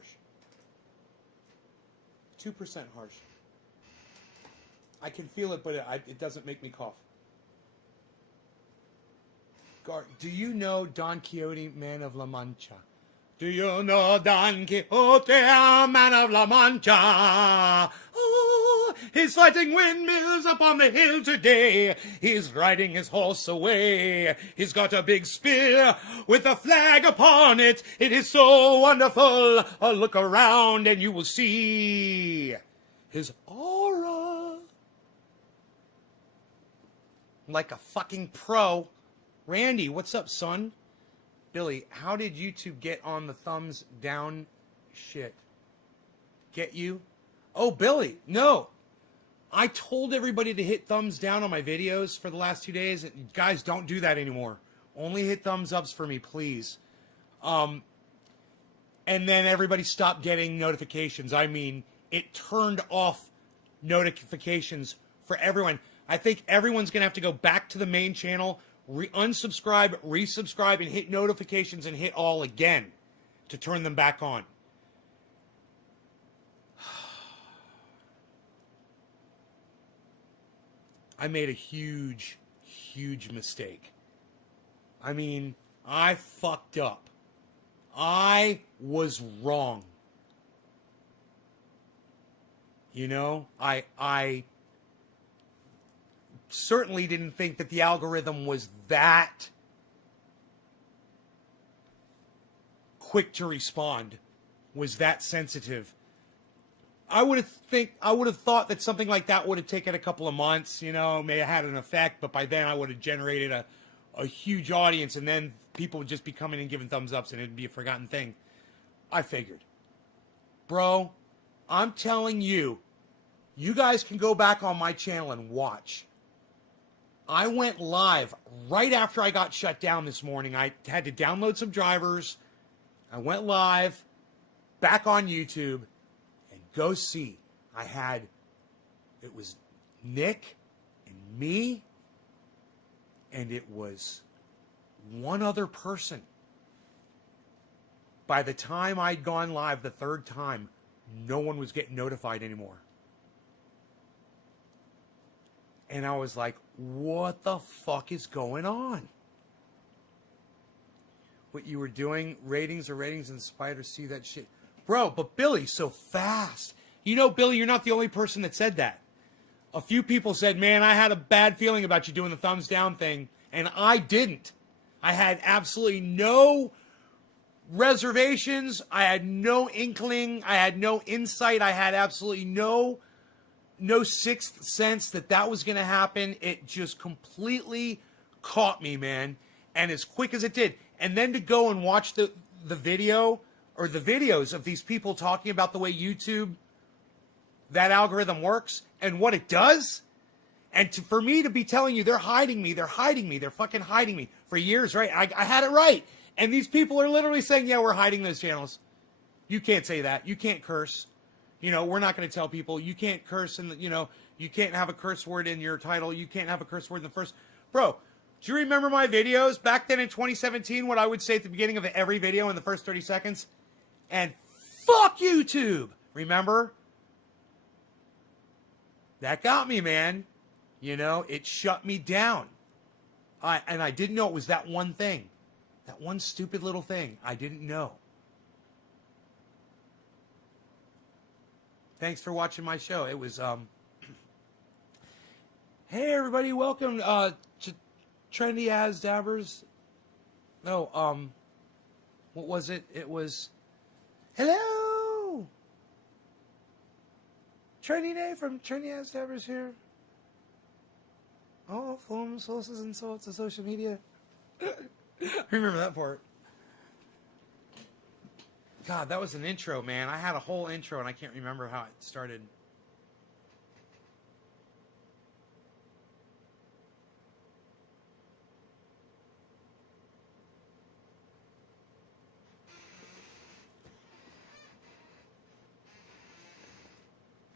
2% harsh. I can feel it, but it doesn't make me cough. Do you know Don Quixote, man of La Mancha? Do you know Don Quixote, man of La Mancha? Oh, he's fighting windmills up on the hill today. He's riding his horse away. He's got a big spear with a flag upon it. It is so wonderful. Look around and you will see his aura. Like a fucking pro. Randy, what's up, son? Billy, how did YouTube get on the thumbs down shit? Get you? Oh, Billy, no. I told everybody to hit thumbs down on my videos for the last 2 days. Guys, don't do that anymore. Only hit thumbs ups for me, please. And then everybody stopped getting notifications. I mean, it turned off notifications for everyone. I think everyone's going to have to go back to the main channel, unsubscribe, resubscribe, and hit notifications and hit all again to turn them back on. I made a huge, huge mistake. I mean, I fucked up. I was wrong. You know, I certainly didn't think that the algorithm was that quick to respond, was that sensitive. I would have thought that something like that would have taken a couple of months, you know, may have had an effect, but by then I would have generated a huge audience, and then people would just be coming and giving thumbs ups, and it'd be a forgotten thing. I figured. Bro, I'm telling you, you guys can go back on my channel and watch. I went live right after I got shut down this morning. I had to download some drivers. I went live back on YouTube, and go see. It was Nick and me, and it was one other person. By the time I'd gone live the third time, no one was getting notified anymore. And I was like, what the fuck is going on? What you were doing, ratings, and spiders see that shit. Bro, but Billy's so fast. You know, Billy, you're not the only person that said that. A few people said, man, I had a bad feeling about you doing the thumbs down thing, and I didn't. I had absolutely no reservations. I had no inkling. I had no insight. I had absolutely no sixth sense that was going to happen. It just completely caught me, man. And as quick as it did. And then to go and watch the video or the videos of these people talking about the way YouTube, that algorithm works and what it does. And for me to be telling you they're hiding me, they're fucking hiding me for years, right? I had it right. And these people are literally saying, yeah, we're hiding those channels. You can't say that. You can't curse. You know, we're not going to tell people you can't curse, and you know, you can't have a curse word in your title. You can't have a curse word in the first. Bro, do you remember my videos back then in 2017? What I would say at the beginning of every video in the first 30 seconds? And fuck YouTube. Remember? That got me, man. You know, it shut me down. And I didn't know it was that one thing. That one stupid little thing. I didn't know. Thanks for watching my show. It was, hey everybody, welcome to Trendy As Dabbers. No, what was it? It was, hello! Trendy Day from Trendy As Dabbers here. Oh, phone sources and sorts of social media. Remember that part. God, that was an intro, man. I had a whole intro, and I can't remember how it started.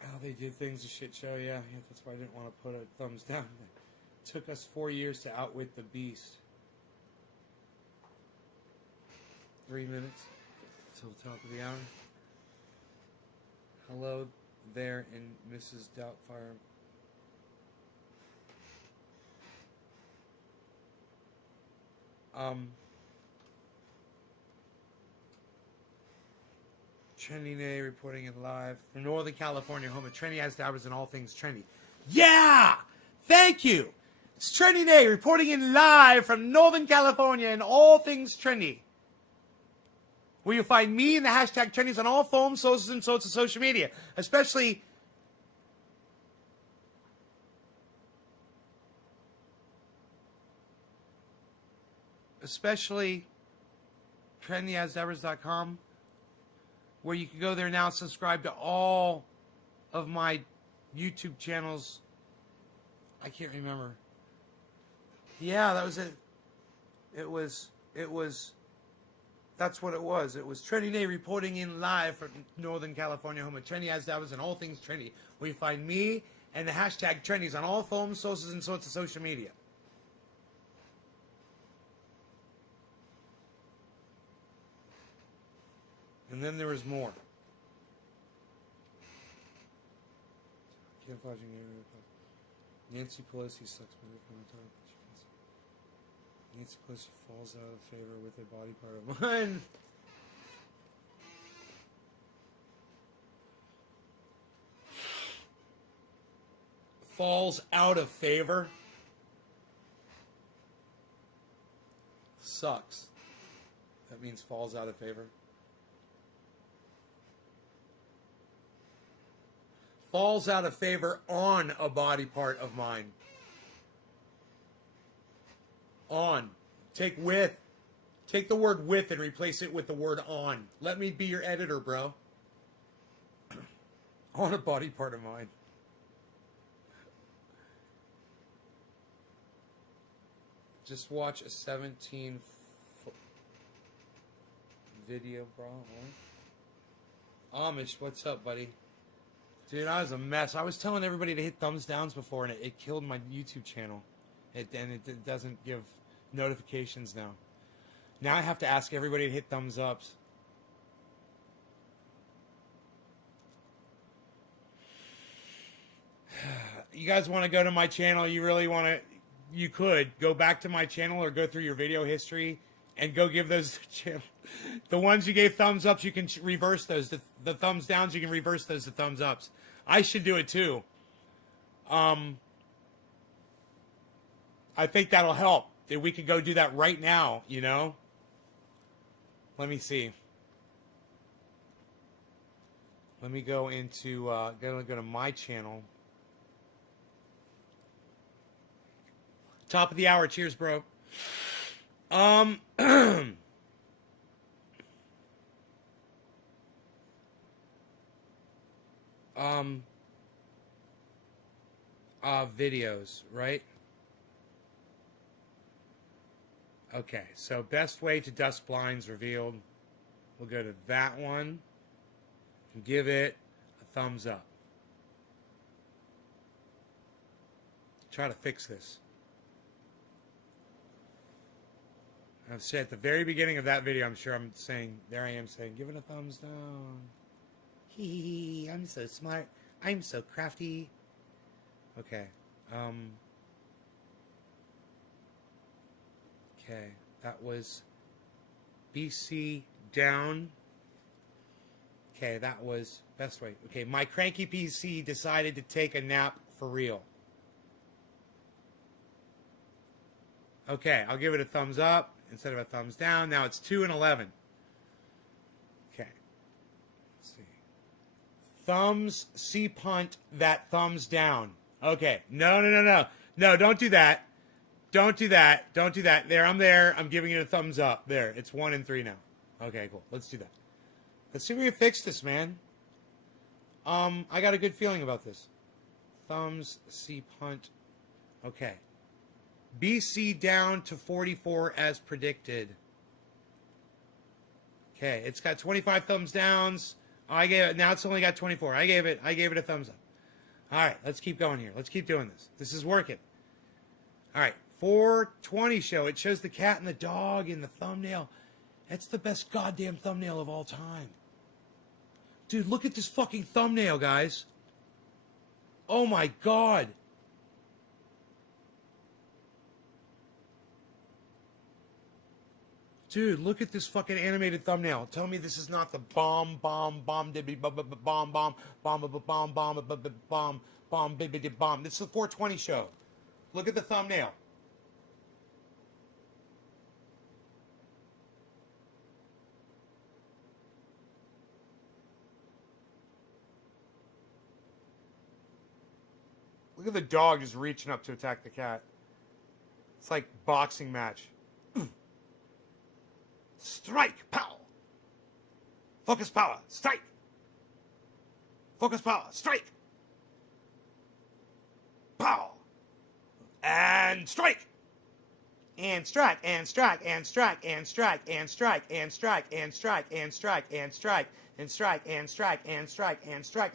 How they did things a shit show, yeah. That's why I didn't want to put a thumbs down. It took us 4 years to outwit the beast. 3 minutes. Till the top of the hour. Hello there in Mrs. Doubtfire. Trendy Day reporting it live from Northern California, home of Trendy As Dabbers and all things trendy. Yeah! Thank you! It's Trendy Day reporting in live from Northern California and all things trendy. Where you'll find me and the hashtag trendies on all phones, socials, and sorts of social media. Especially trendyasdabbers.com, where you can go there now and subscribe to all of my YouTube channels. I can't remember. Yeah, that was it. It was That's what it was. It was Trendy Day reporting in live from Northern California, home of Trendy As Dabbers and all things trendy. Where you find me and the hashtag trendies on all phones, sources, and sorts of social media. And then there was more. Nancy Pelosi sucks my dick on the top. Nancy Pelosi falls out of favor with a body part of mine. Falls out of favor. Sucks. That means falls out of favor. Falls out of favor on a body part of mine. On. Take with. Take the word with and replace it with the word on. Let me be your editor, bro. On a body part of mine. Just watch a 17 video, bro. Amish, what's up, buddy? Dude, I was a mess. I was telling everybody to hit thumbs downs before, and it killed my YouTube channel. It doesn't give notifications now. Now I have to ask everybody to hit thumbs ups. You guys want to go to my channel? You really want to? You could go back to my channel or go through your video history and go give those the ones you gave thumbs ups. You can reverse those. The thumbs downs, you can reverse those to thumbs ups. I should do it too. I think that'll help. That we could go do that right now. You know. Let me see. Let me go into go to my channel. Top of the hour. Cheers, bro. Videos, right? Okay, so best way to dust blinds revealed. We'll go to that one and give it a thumbs up. Try to fix this. I've said at the very beginning of that video, I'm sure I'm saying, there I am saying, give it a thumbs down. Hee hee hee, I'm so smart. I'm so crafty. Okay. Okay, that was BC down. Okay, that was best way. Okay, my cranky PC decided to take a nap for real. Okay, I'll give it a thumbs up instead of a thumbs down. Now it's 2 and 11. Okay. Let's see. Thumbs C-punt that thumbs down. Okay. No. No, don't do that. Don't do that. Don't do that. There, I'm there. I'm giving it a thumbs up. There. It's 1 and 3 now. Okay, cool. Let's do that. Let's see if we can fix this, man. I got a good feeling about this. Thumbs C-punt. Okay. BC down to 44 as predicted. Okay, it's got 25 thumbs downs. I gave it. Now it's only got 24. I gave it a thumbs up. All right, let's keep going here. Let's keep doing this. This is working. All right, 420 show. It shows the cat and the dog in the thumbnail. That's the best goddamn thumbnail of all time. Dude, look at this fucking thumbnail, guys. Oh my god. Dude, look at this fucking animated thumbnail. Tell me this is not the bomb, dibby, bomb. This is the 420 show. Look at the thumbnail. Look at the dog just reaching up to attack the cat. It's like boxing match. Strike, pow. Focus power, strike. Focus power, strike. Pow. And strike. And strike, and strike, and strike, and strike, and strike, and strike, and strike, and strike, and strike, and strike, and strike, and strike, and strike.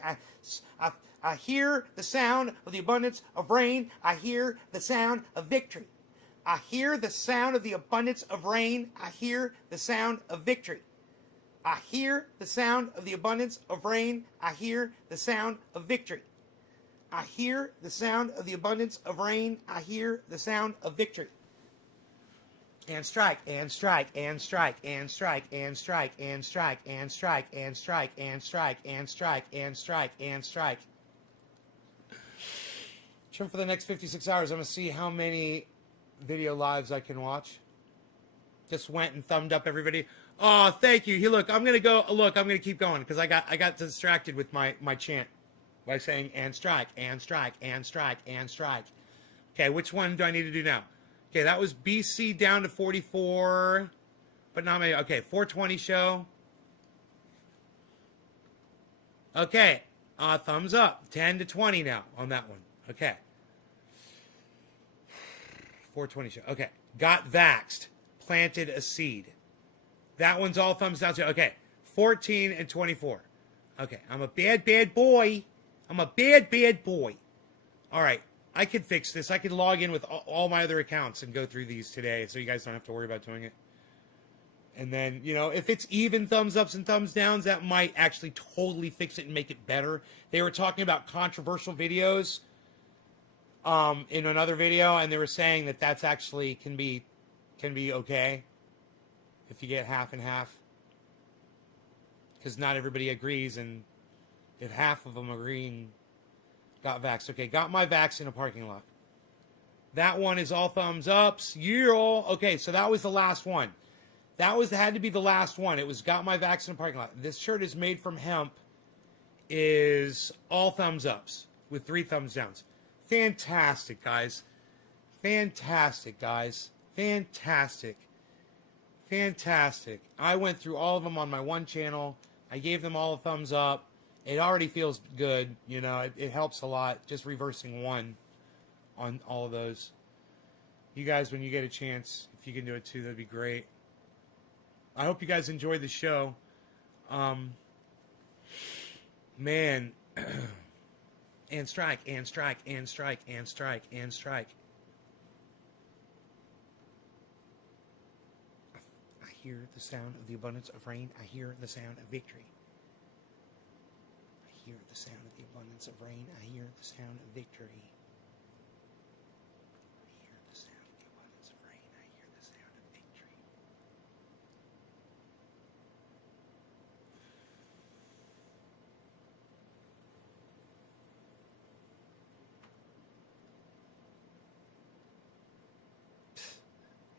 I hear the sound of the abundance of rain. I hear the sound of victory. I hear the sound of the abundance of rain. I hear the sound of victory. I hear the sound of the abundance of rain. I hear the sound of victory. I hear the sound of the abundance of rain. I hear the sound of victory. And strike, and strike, and strike, and strike, and strike, and strike, and strike, and strike, and strike, and strike, and strike, and strike. Trim for the next 56 hours. I'm going to see how many video lives I can watch. Just went and thumbed up everybody. Oh, thank you. Here, look, I'm going to go. Look, I'm going to keep going because I got distracted with my chant by saying and strike, and strike, and strike, and strike. Okay, which one do I need to do now? Okay, that was BC down to 44, but not many. Okay, 420 show. Okay, thumbs up. 10 to 20 now on that one. Okay. 420 show. Okay, got vaxxed. Planted a seed. That one's all thumbs down. Okay, 14 and 24. Okay, I'm a bad, bad boy. I'm a bad, bad boy. All right. I could fix this. I could log in with all my other accounts and go through these today so you guys don't have to worry about doing it. And then, you know, if it's even thumbs ups and thumbs downs, that might actually totally fix it and make it better. They were talking about controversial videos in another video, and they were saying that that's actually can be okay if you get half and half. Because not everybody agrees, and if half of them agree and got vaxxed. Okay, got my vax in a parking lot. That one is all thumbs ups. Yeah. Okay, so that was the last one. Had to be the last one. It was got my vax in a parking lot. This shirt is made from hemp. Is all thumbs ups with 3 thumbs downs. Fantastic, guys. Fantastic, guys. Fantastic. Fantastic. I went through all of them on my one channel. I gave them all a thumbs up. It already feels good, you know, it helps a lot, just reversing 1 on all of those. You guys, when you get a chance, if you can do it too, that'd be great. I hope you guys enjoyed the show. Man, and strike, and strike, and strike, and strike, and strike. I hear the sound of the abundance of rain. I hear the sound of victory. I hear the sound of the abundance of rain. I hear the sound of victory. I hear the sound of the abundance of rain. I hear the sound of victory.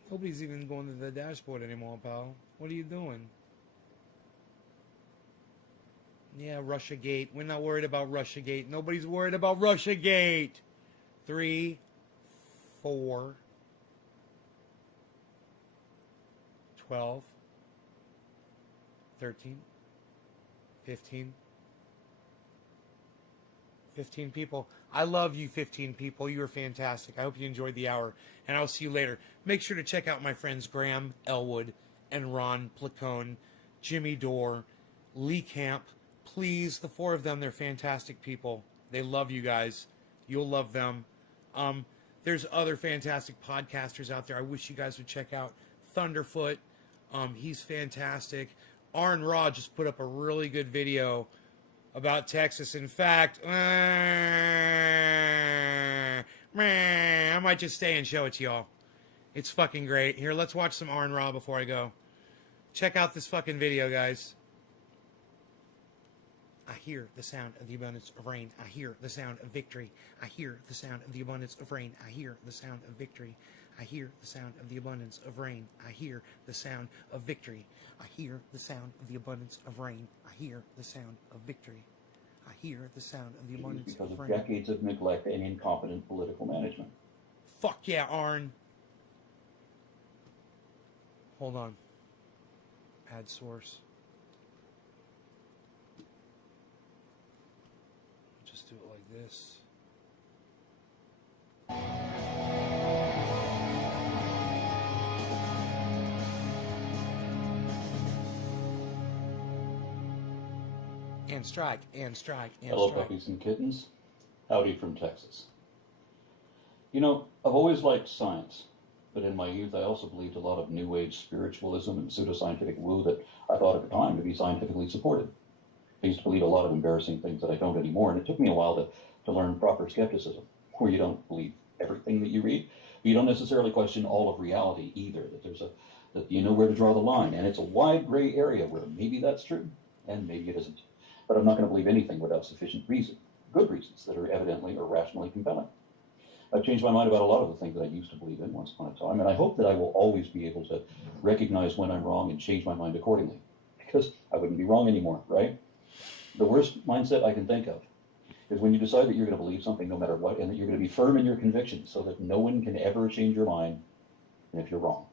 Nobody's even going to the dashboard anymore, pal. What are you doing? Yeah, Russiagate. We're not worried about Russiagate. Nobody's worried about Russiagate. 3, 4, 12, 13, 15. 15 people. I love you, 15 people. You are fantastic. I hope you enjoyed the hour, and I'll see you later. Make sure to check out my friends Graham Elwood and Ron Placone, Jimmy Dorr, Lee Camp. Please, the 4 of them, they're fantastic people. They love you guys. You'll love them. There's other fantastic podcasters out there I wish you guys would check out. Thunderfoot, he's fantastic. Arn Raw just put up a really good video about Texas. In fact, I might just stay and show it to y'all. It's fucking great. Here, let's watch some Arn Raw before I go. Check out this fucking video, guys. I hear the sound of the abundance of rain. I hear the sound of victory. I hear the sound of the abundance of rain. I hear the sound of victory. I hear the sound of the abundance of rain. I hear the sound of victory. I hear the sound of the abundance of rain. I hear the sound of victory. I hear the sound of the abundance because of of rain. decades of neglect and incompetent political management. Fuck yeah, Arn. Hold on. Add source. Just do it like this. And strike, and strike, and Hello, strike. puppies and kittens. Howdy from Texas. You know, I've always liked science, but in my youth I also believed a lot of New Age spiritualism and pseudoscientific woo that I thought at the time to be scientifically supported. I used to believe a lot of embarrassing things that I don't anymore, and it took me a while to learn proper skepticism, where you don't believe everything that you read, but you don't necessarily question all of reality either, that you know where to draw the line, and it's a wide gray area where maybe that's true, and maybe it isn't. But I'm not going to believe anything without sufficient reason, good reasons that are evidently or rationally compelling. I've changed my mind about a lot of the things that I used to believe in once upon a time, and I hope that I will always be able to recognize when I'm wrong and change my mind accordingly, because I wouldn't be wrong anymore, right? The worst mindset I can think of is when you decide that you're going to believe something no matter what, and that you're going to be firm in your convictions so that no one can ever change your mind if you're wrong.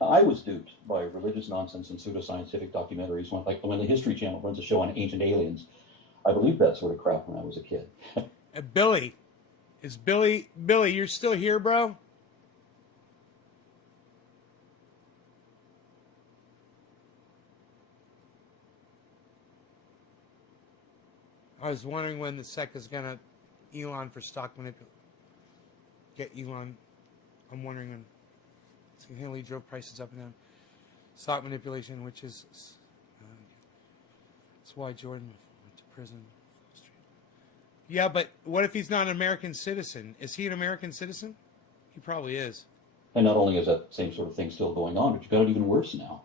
I was duped by religious nonsense and pseudoscientific documentaries, like when the History Channel runs a show on ancient aliens. I believed that sort of crap when I was a kid. Billy, you're still here, bro? I was wondering when the SEC is going to Elon for stock manipulation. Get Elon. I'm wondering when significantly drove prices up and down. Stock manipulation, which is that's why Jordan went to prison. Yeah, but what if he's not an American citizen? Is he an American citizen? He probably is. And not only is that same sort of thing still going on, but you've got it even worse now.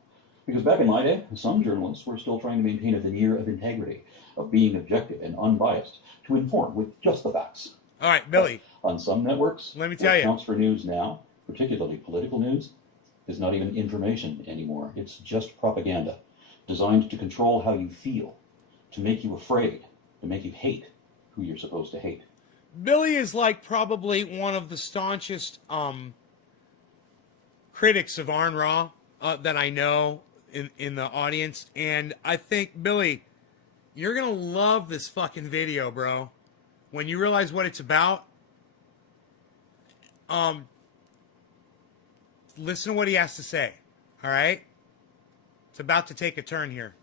Because back in my day, some journalists were still trying to maintain a veneer of integrity, of being objective and unbiased, to inform with just the facts. All right, Billy. But on some networks, let me tell what you, counts for news now, particularly political news, is not even information anymore. It's just propaganda, designed to control how you feel, to make you afraid, to make you hate who you're supposed to hate. Billy is like probably one of the staunchest critics of Arn Ra that I know in the audience, and I think, Billy, you're gonna love this fucking video, bro. When you realize what it's about, listen to what he has to say. All right, it's about to take a turn here.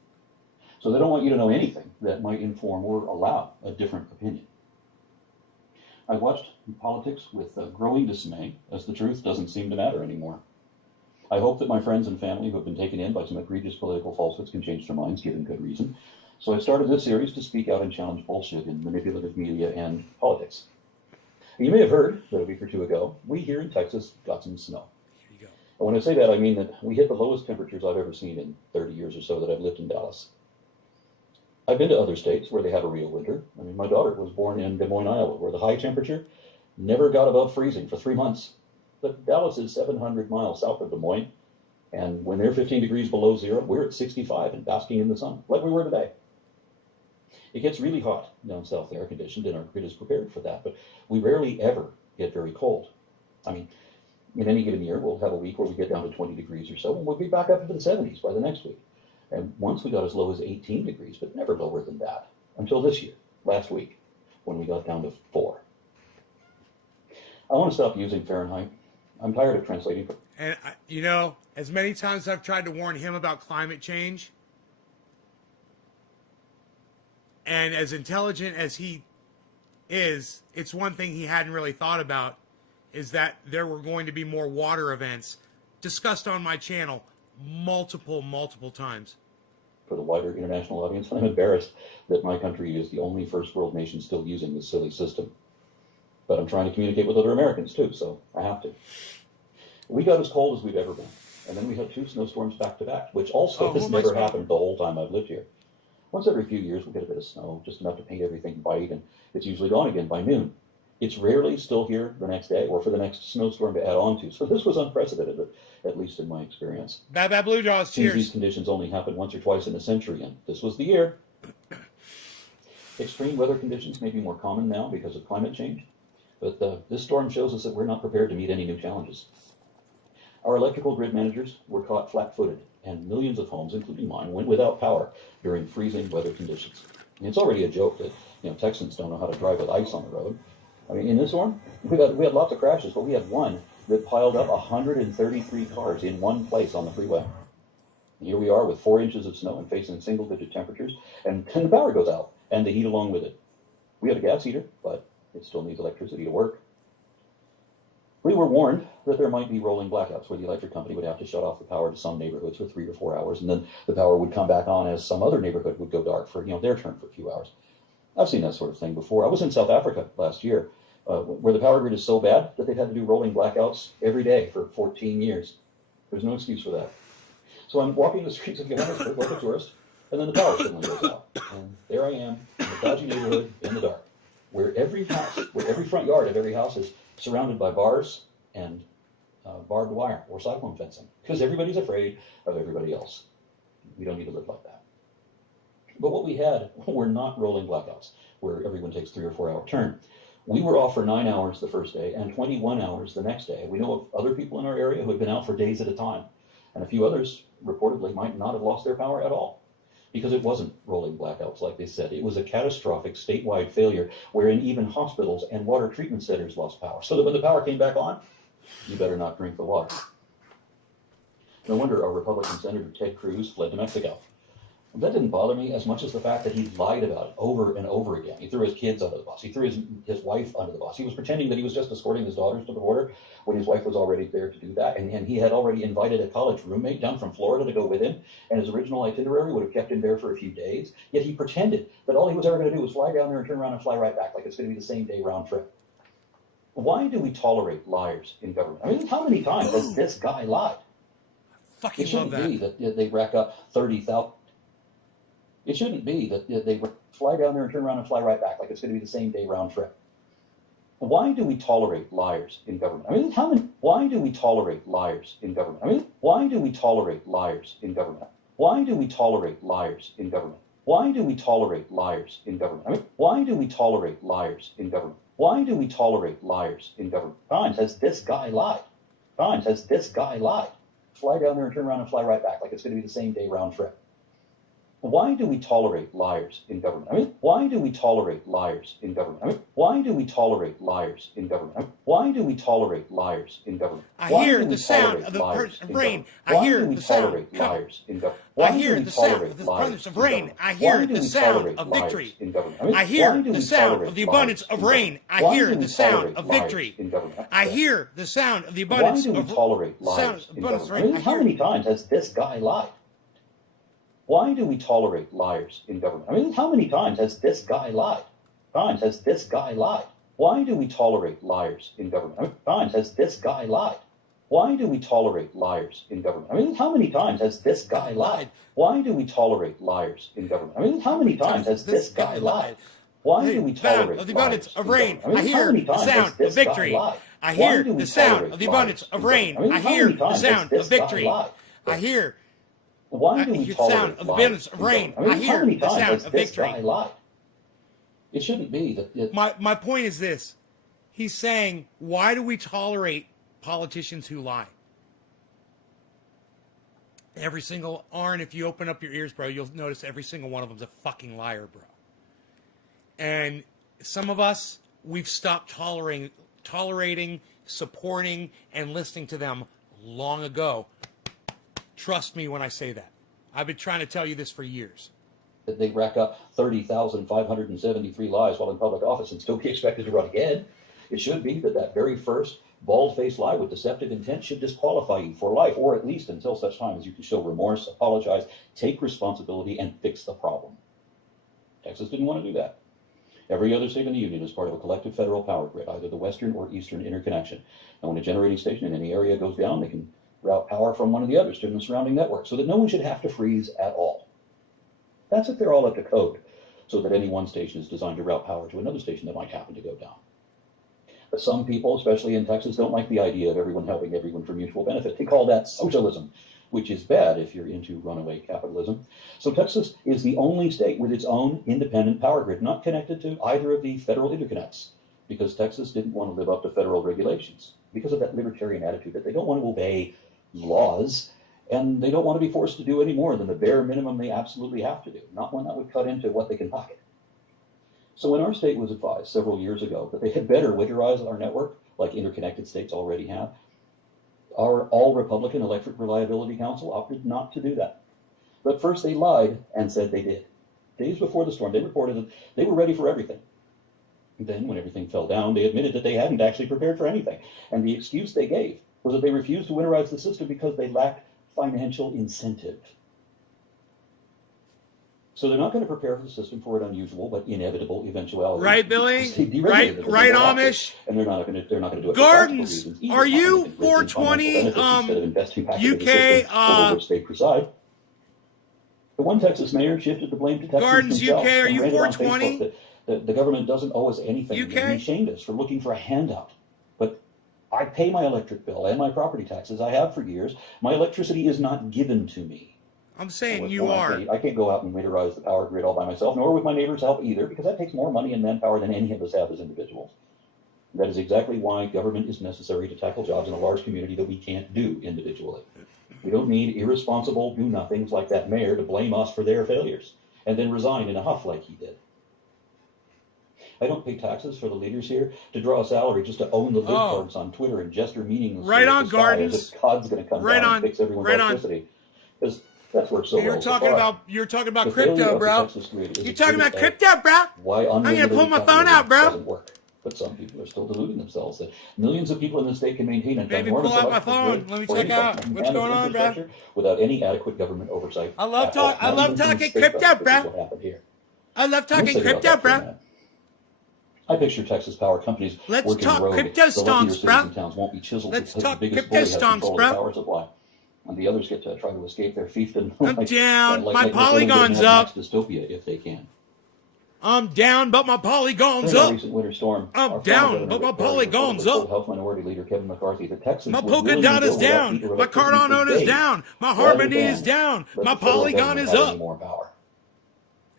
So they don't want you to know anything that might inform or allow a different opinion. I watched politics with growing dismay, as the truth doesn't seem to matter anymore. I hope that my friends and family who have been taken in by some egregious political falsehoods can change their minds, given good reason. So I started this series to speak out and challenge bullshit in manipulative media and politics. And you may have heard that a week or two ago, we here in Texas got some snow. Here you go. And when I say that, I mean that we hit the lowest temperatures I've ever seen in 30 years or so that I've lived in Dallas. I've been to other states where they have a real winter. I mean, my daughter was born in Des Moines, Iowa, where the high temperature never got above freezing for 3 months. But Dallas is 700 miles south of Des Moines, and when they're 15 degrees below zero, we're at 65 and basking in the sun, like we were today. It gets really hot down south, air-conditioned, and our grid is prepared for that, but we rarely ever get very cold. I mean, in any given year, we'll have a week where we get down to 20 degrees or so, and we'll be back up into the 70s by the next week. And once we got as low as 18 degrees, but never lower than that, until this year, last week, when we got down to 4. I want to stop using Fahrenheit. I'm tired of translating. And, you know, as many times I've tried to warn him about climate change, and as intelligent as he is, it's one thing he hadn't really thought about, is that there were going to be more water events discussed on my channel multiple times. For the wider international audience, I'm embarrassed that my country is the only first world nation still using this silly system. But I'm trying to communicate with other Americans too, so I have to. We got as cold as we've ever been. And then we had 2 snowstorms back to back, which also has never happened the whole time I've lived here. Once every few years, we get a bit of snow, just enough to paint everything white, and it's usually gone again by noon. It's rarely still here the next day or for the next snowstorm to add on to. So this was unprecedented, at least in my experience. Bad Blue Jaws, cheers. These conditions only happen once or twice in a century, and this was the year. Extreme weather conditions may be more common now because of climate change, but this storm shows us that we're not prepared to meet any new challenges. Our electrical grid managers were caught flat-footed, and millions of homes, including mine, went without power during freezing weather conditions. And it's already a joke that Texans don't know how to drive with ice on the road. I mean, in this storm, we had lots of crashes, but we had one that piled up 133 cars in one place on the freeway. And here we are with 4 inches of snow and facing single-digit temperatures, and the power goes out, and the heat along with it. We have a gas heater, but it still needs electricity to work. We were warned that there might be rolling blackouts where the electric company would have to shut off the power to some neighborhoods for 3 or 4 hours, and then the power would come back on as some other neighborhood would go dark for their turn for a few hours. I've seen that sort of thing before. I was in South Africa last year, where the power grid is so bad that they've had to do rolling blackouts every day for 14 years. There's no excuse for that. So I'm walking the streets of Johannesburg like a tourist, and then the power suddenly goes out. And there I am in a dodgy neighborhood in the dark, where every front yard of every house is surrounded by bars and barbed wire or cyclone fencing, because everybody's afraid of everybody else. We don't need to live like that. But what we had were not rolling blackouts, where everyone takes 3 or 4 hour turn. We were off for 9 hours the first day and 21 hours the next day. We know of other people in our area who had been out for days at a time, and a few others reportedly might not have lost their power at all, because it wasn't rolling blackouts like they said. It was a catastrophic statewide failure wherein even hospitals and water treatment centers lost power, so that when the power came back on, you better not drink the water. No wonder our Republican Senator Ted Cruz fled to Mexico. That didn't bother me as much as the fact that he lied about it over and over again. He threw his kids under the bus. He threw his wife under the bus. He was pretending that he was just escorting his daughters to the border when his wife was already there to do that. And he had already invited a college roommate down from Florida to go with him. And his original itinerary would have kept him there for a few days. Yet he pretended that all he was ever going to do was fly down there and turn around and fly right back, like it's going to be the same day round trip. Why do we tolerate liars in government? I mean, how many times has this guy lied? Fucking It shouldn't love that. be that they rack up 30,000. It shouldn't be that they fly down there and turn around and fly right back, like it's going to be the same day round trip. Why do we tolerate liars in government? I mean, why do we tolerate liars in government? I mean, why do we tolerate liars in government? Why do we tolerate liars in government? Why do we tolerate liars in government? I mean, why do we tolerate liars in government? Why do we tolerate liars in government? Times has this guy lied. Times has this guy lied. Fly down there and turn around and fly right back, like it's going to be the same day round trip. Why do we tolerate liars in government? I mean, why do we tolerate liars in government? I mean, why do we tolerate liars in government? I mean, why do we tolerate liars in government? I hear the sound of the rain. I hear the sound of liars in government. I hear the sound of the abundance of rain. I hear the sound of victory. I hear the sound of the abundance of rain. I hear the sound of victory. I hear the sound of the abundance of rain. How many times has this guy lied? Why do we tolerate liars in government? I mean, how many times has this guy lied? Times has this guy lied? Why do we tolerate liars in government? I mean, times has this guy lied? Why do we tolerate liars in government? I mean, how many times has this guy lied? Why do we tolerate liars in government? I mean, how many times has this guy lied? Why do we tolerate of the abundance of rain? I hear the sound of victory. I hear the sound of the abundance of rain. I hear the sound of victory. I hear. Why do we the sound of the abundance of rain. I hear the sound of victory. It shouldn't be that. My point is this: he's saying, why do we tolerate politicians who lie? Every single Arn, if you open up your ears, bro, you'll notice every single one of them's a fucking liar, bro. And some of us, we've stopped tolerating, supporting, and listening to them long ago. Trust me when I say that. I've been trying to tell you this for years. They rack up 30,573 lies while in public office and still be expected to run again. It should be that very first bald-faced lie with deceptive intent should disqualify you for life, or at least until such time as you can show remorse, apologize, take responsibility, and fix the problem. Texas didn't want to do that. Every other state in the union is part of a collective federal power grid, either the western or eastern interconnection. And when a generating station in any area goes down, they can route power from one of the others to the surrounding network so that no one should have to freeze at all. That's if they're all up to code, so that any one station is designed to route power to another station that might happen to go down. But some people, especially in Texas, don't like the idea of everyone helping everyone for mutual benefit. They call that socialism, which is bad if you're into runaway capitalism. So Texas is the only state with its own independent power grid, not connected to either of the federal interconnects, because Texas didn't want to live up to federal regulations, because of that libertarian attitude that they don't want to obey laws, and they don't want to be forced to do any more than the bare minimum they absolutely have to do, not one that would cut into what they can pocket. So when our state was advised several years ago that they had better winterize our network, like interconnected states already have, our all-Republican Electric Reliability Council opted not to do that. But first they lied and said they did. Days before the storm, they reported that they were ready for everything. Then, when everything fell down, they admitted that they hadn't actually prepared for anything. And the excuse they gave was that they refused to winterize the system because they lacked financial incentive. So they're not going to prepare for the system for an unusual but inevitable eventuality. Right, Billy? Right, Amish? And they're not going to do it. Gardens, are you 420 UK which they preside. The one Texas mayor shifted the blame to Texas Gardens himself UK, are and you ranted on 420? Facebook that the government doesn't owe us anything. UK? And he shamed us for looking for a handout. But I pay my electric bill and my property taxes. I have for years. My electricity is not given to me. I'm saying So you are. I can't go out and winterize the power grid all by myself, nor with my neighbor's help either, because that takes more money and manpower than any of us have as individuals. That is exactly why government is necessary to tackle jobs in a large community that we can't do individually. We don't need irresponsible do-nothings like that mayor to blame us for their failures and then resign in a huff like he did. I don't pay taxes for the leaders here to draw a salary just to own the lid cards on Twitter and gesture meaningless. Right on, Gardens. As if God's going to come down and fix everyone's electricity. Because that's worked so well. You're talking about crypto, bro. You're talking about crypto, bro. Why I'm gonna pull my phone out, bro. Doesn't work. But some people are still deluding themselves that millions of people in the state can maintain an Maybe enormous pull out my electrical phone. grid Let me for check income out and what's going on, bro. infrastructure without any adequate government oversight. I love at all. Not even from talking the state crypto, level. This bro. is what happened here. I love Let me talking say about crypto, that for a bro. minute. I picture Texas power companies Let's working talk rogue. crypto The wealthier stonks, cities bro. and towns won't be chiseled Let's because talk the biggest crypto bully has stonks, control bro. of the power supply. And the others get to try to escape their fiefdom. I'm down. My Nicolas polygon's Cage up. Max dystopia if they can. I'm down, but my polygon's During a up. recent winter storm, I'm our down, former but my governor, polygon's told up. House Minority Leader Kevin McCarthy that Texans My would polka willingly dot is build without down. heat or My electricity cardano for is days, down. My rather harmony than is down. let My the federal polygon government is have any up. more power.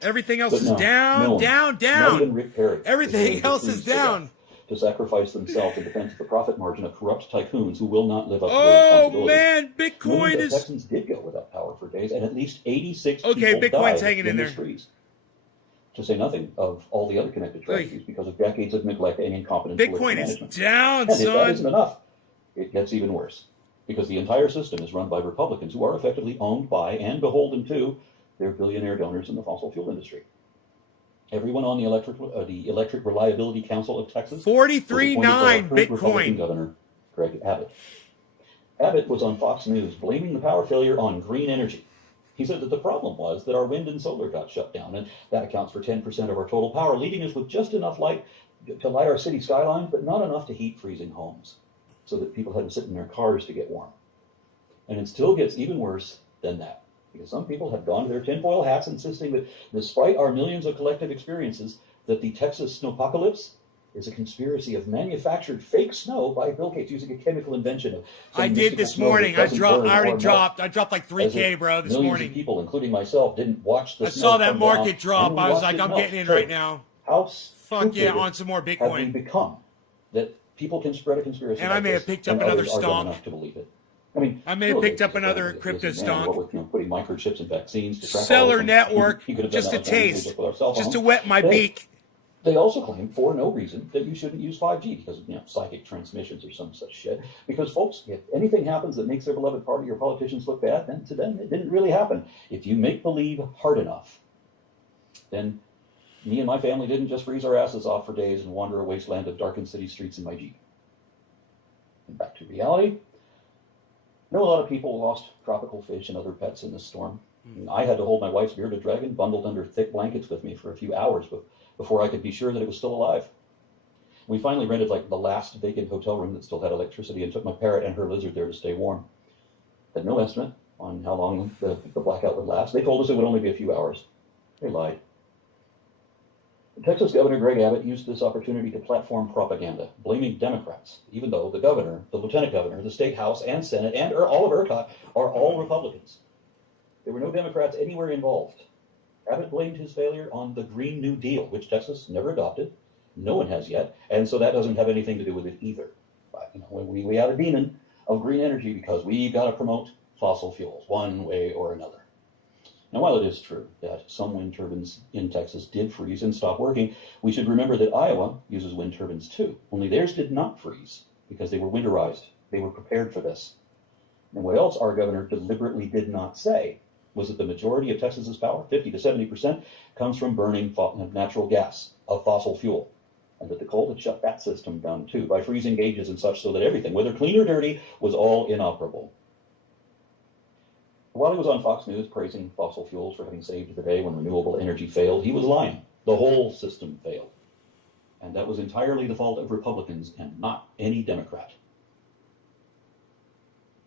Everything else But is no, down, no one, down, not down. even Rick Perry, Everything is else willing is to freeze to down. death to sacrifice themselves in defense of the profit margin of corrupt tycoons who will not live up to their Oh responsibilities. man, Bitcoin Millions of is. Texans did go without power for days, and at least 86 Okay, people Bitcoin's died hanging in there. the streets. To say nothing of all the other connected tragedies because of decades of neglect and incompetent Bitcoin political is management. down, And if that son. isn't enough, it gets even worse. Because the entire system is run by Republicans who are effectively owned by and beholden to their billionaire donors in the fossil fuel industry. Everyone on the Electric Reliability Council of Texas 43.9 Republican Bitcoin. Governor Greg Abbott. Abbott was on Fox News blaming the power failure on green energy. He said that the problem was that our wind and solar got shut down, and that accounts for 10% of our total power, leaving us with just enough light to light our city skylines, but not enough to heat freezing homes, so that people had to sit in their cars to get warm. And it still gets even worse than that, because some people have gone to their tinfoil hats insisting that despite our millions of collective experiences, that the Texas snowpocalypse is a conspiracy of manufactured fake snow by Bill Gates using a chemical invention of I did this morning. I already dropped like 3K, bro, this morning. morning. Of people, including myself, didn't watch the I snow saw that come market down, drop. and we I was watched like, it I'm melt. getting in So, right now. How Fuck yeah, stupid on some more have we Bitcoin. become that people can spread a conspiracy And like I may have this, picked up and another others are dumb stonk. enough to believe it. I mean, I may have Bill picked Gates up is a another guy crypto that, man, stonk. what with, putting microchips and vaccines to track all Seller of them. network, He could have done just that a with anything taste, with our cell just phones. to wet my They- beak. They also claim, for no reason, that you shouldn't use 5G because of psychic transmissions or some such shit. Because, folks, if anything happens that makes their beloved party or politicians look bad, then to them it didn't really happen. If you make believe hard enough, then me and my family didn't just freeze our asses off for days and wander a wasteland of darkened city streets in my Jeep. And back to reality. I know a lot of people lost tropical fish and other pets in this storm. I had to hold my wife's bearded dragon bundled under thick blankets with me for a few hours before I could be sure that it was still alive. We finally rented like the last vacant hotel room that still had electricity and took my parrot and her lizard there to stay warm. Had no estimate on how long the blackout would last. They told us it would only be a few hours. They lied. Texas Governor Greg Abbott used this opportunity to platform propaganda, blaming Democrats, even though the governor, the lieutenant governor, the state house and Senate, and all of ERCOT are all Republicans. There were no Democrats anywhere involved. Abbott blamed his failure on the Green New Deal, which Texas never adopted. No one has yet, and so that doesn't have anything to do with it either. But, we have a demon of green energy because we've got to promote fossil fuels one way or another. Now, while it is true that some wind turbines in Texas did freeze and stop working, we should remember that Iowa uses wind turbines too, only theirs did not freeze because they were winterized. They were prepared for this. And what else our governor deliberately did not say was that the majority of Texas's power, 50 to 70%, comes from burning natural gas, of fossil fuel. and that the cult had shut that system down too by freezing gauges and such so that everything, whether clean or dirty, was all inoperable. While he was on Fox News praising fossil fuels for having saved the day when renewable energy failed, he was lying. The whole system failed. And that was entirely the fault of Republicans and not any Democrat.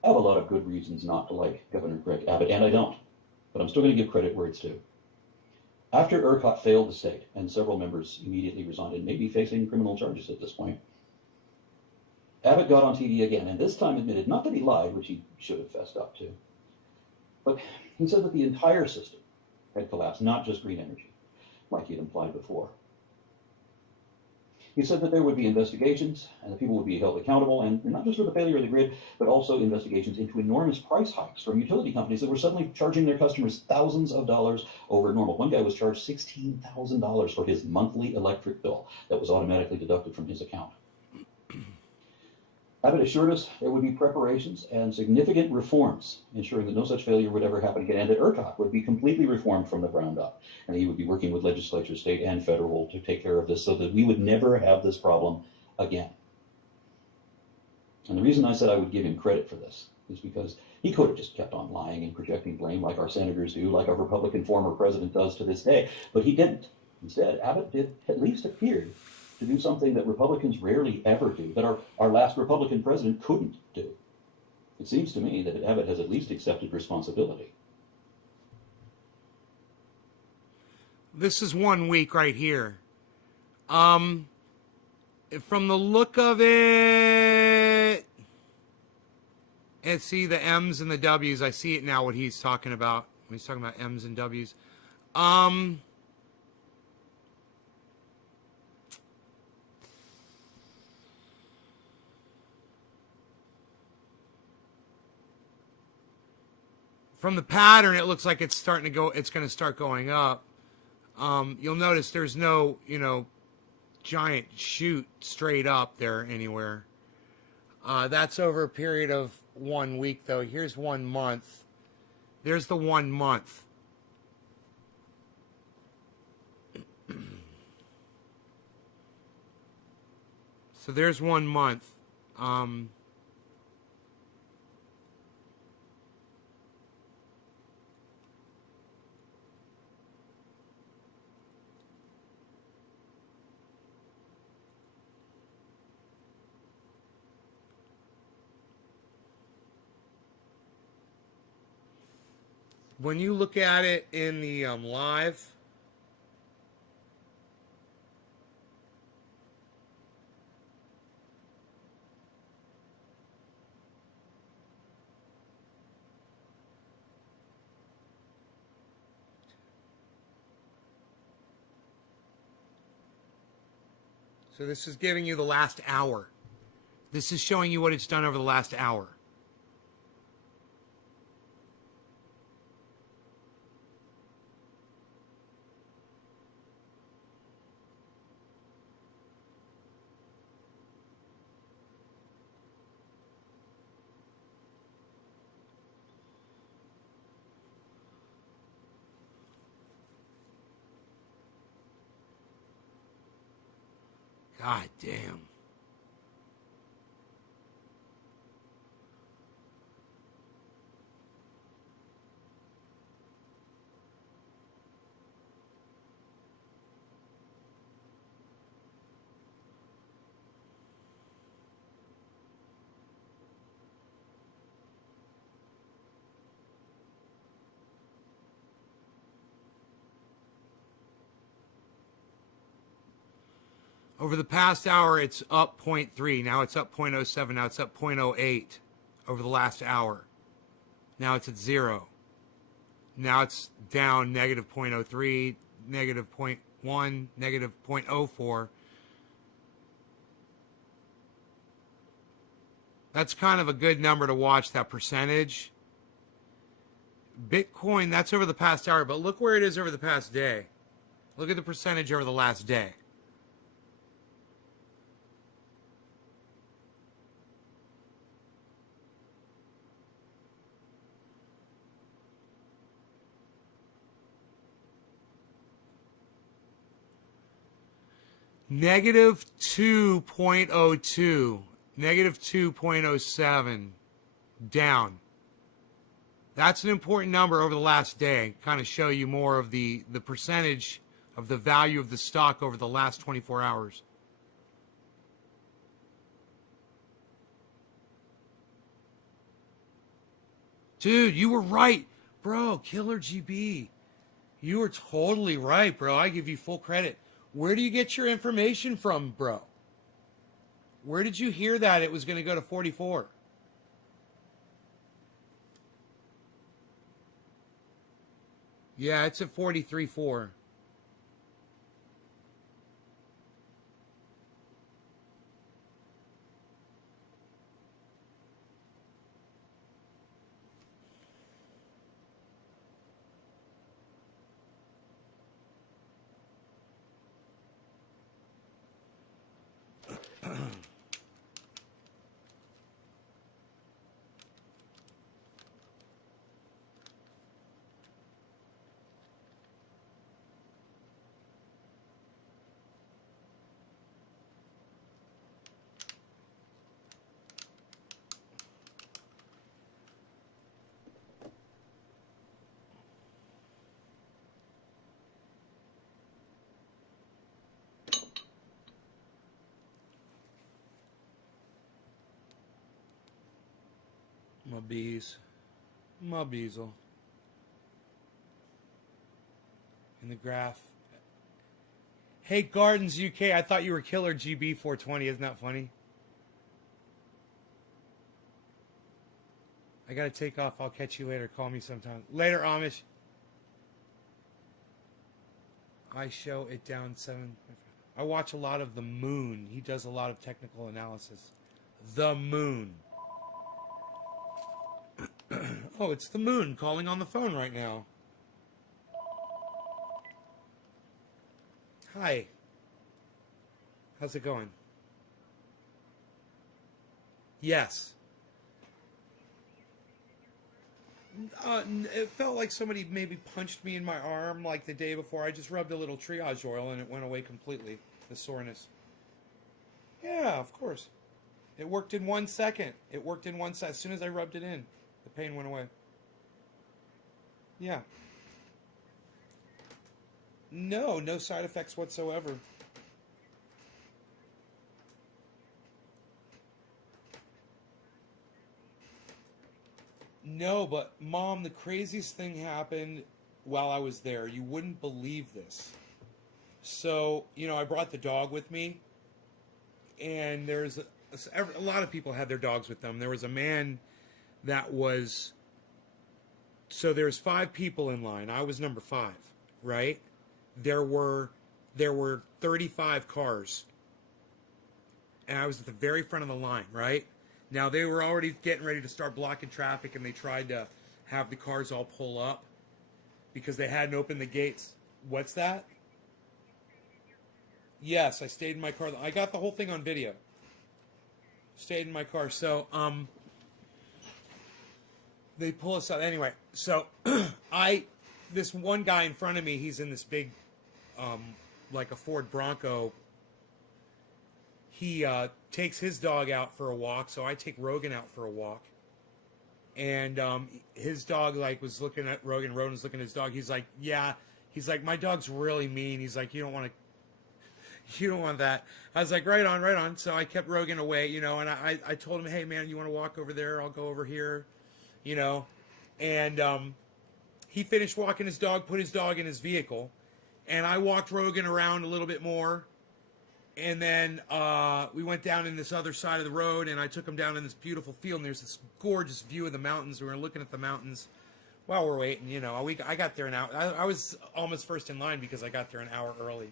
I have a lot of good reasons not to like Governor Greg Abbott, and I don't. But I'm still going to give credit where it's due. After ERCOT failed the state, and several members immediately resigned and may be facing criminal charges at this point, Abbott got on TV again, and this time admitted not that he lied, which he should have fessed up to, but he said that the entire system had collapsed, not just green energy, like he had implied before. He said that there would be investigations and that people would be held accountable, and not just for the failure of the grid, but also investigations into enormous price hikes from utility companies that were suddenly charging their customers thousands of dollars over normal. One guy was charged $16,000 for his monthly electric bill that was automatically deducted from his account. Abbott assured us there would be preparations and significant reforms, ensuring that no such failure would ever happen again, and that ERCOT would be completely reformed from the ground up. And he would be working with legislatures, state and federal, to take care of this so that we would never have this problem again. And the reason I said I would give him credit for this is because he could have just kept on lying and projecting blame like our senators do, like our Republican former president does to this day, but he didn't. Instead, Abbott did at least appear to do something that Republicans rarely ever do, that our last Republican president couldn't do. It seems to me that Abbott has at least accepted responsibility. This is 1 week right here. From the look of it, and see the M's and the W's. I see it now, what he's talking about. When he's talking about M's and W's. From the pattern, it looks like it's starting to go. It's going to start going up. You'll notice there's no, giant shoot straight up there anywhere. That's over a period of 1 week, though. Here's 1 month. There's the 1 month. So there's 1 month. When you look at it in the live, so this is giving you the last hour. This is showing you what it's done over the last hour. God damn. Over the past hour, it's up 0.3. Now it's up 0.07. Now it's up 0.08 over the last hour. Now it's at 0. Now it's down negative 0.03, negative 0.1, negative 0.04. That's kind of a good number to watch, that percentage. Bitcoin, that's over the past hour, but look where it is over the past day. Look at the percentage over the last day. Negative 2.02. Negative 2.07. Down. That's an important number over the last day. Kind of show you more of the percentage of the value of the stock over the last 24 hours. Dude, you were right. Bro, Killer GB. You were totally right, bro. I give you full credit. Where do you get your information from, bro? Where did you hear that it was going to go to 44? Yeah, it's at 43.4. My bees. My beesel. In the graph. Hey, Gardens UK, I thought you were Killer GB 420. Isn't that funny? I gotta take off. I'll catch you later. Call me sometime. Later, Amish. I show it down 7. I watch a lot of The Moon. He does a lot of technical analysis. The Moon. Oh, it's the Moon calling on the phone right now. Hi. How's it going? Yes. It felt like somebody maybe punched me in my arm like the day before. I just rubbed a little triage oil and it went away completely, the soreness. Yeah, of course. It worked in 1 second. It worked in 1 second. As soon as I rubbed it in, the pain went away. Yeah. No side effects whatsoever. No, but Mom, the craziest thing happened while I was there. You wouldn't believe this. So, I brought the dog with me, and there's a lot of people had their dogs with them. There was a man that was, so there's 5 people in line. I was number 5, right? There were 35 cars, and I was at the very front of the line, right? Now, they were already getting ready to start blocking traffic, and they tried to have the cars all pull up because they hadn't opened the gates. What's that? Yes, I stayed in my car. I got the whole thing on video. Stayed in my car. So, they pull us out. Anyway, so this one guy in front of me, he's in this big, like a Ford Bronco. He takes his dog out for a walk, so I take Rogan out for a walk. And his dog was looking at Rogan. Rogan was looking at his dog. He's like, yeah. He's like, my dog's really mean. He's like, you don't want that. I was like, right on. So I kept Rogan away, and I told him, hey man, you want to walk over there? I'll go over here, And he finished walking his dog, put his dog in his vehicle, and I walked Rogan around a little bit more. And then we went down in this other side of the road, and I took him down in this beautiful field, and there's this gorgeous view of the mountains. We were looking at the mountains while we're waiting. I got there an hour. I was almost first in line because I got there an hour early.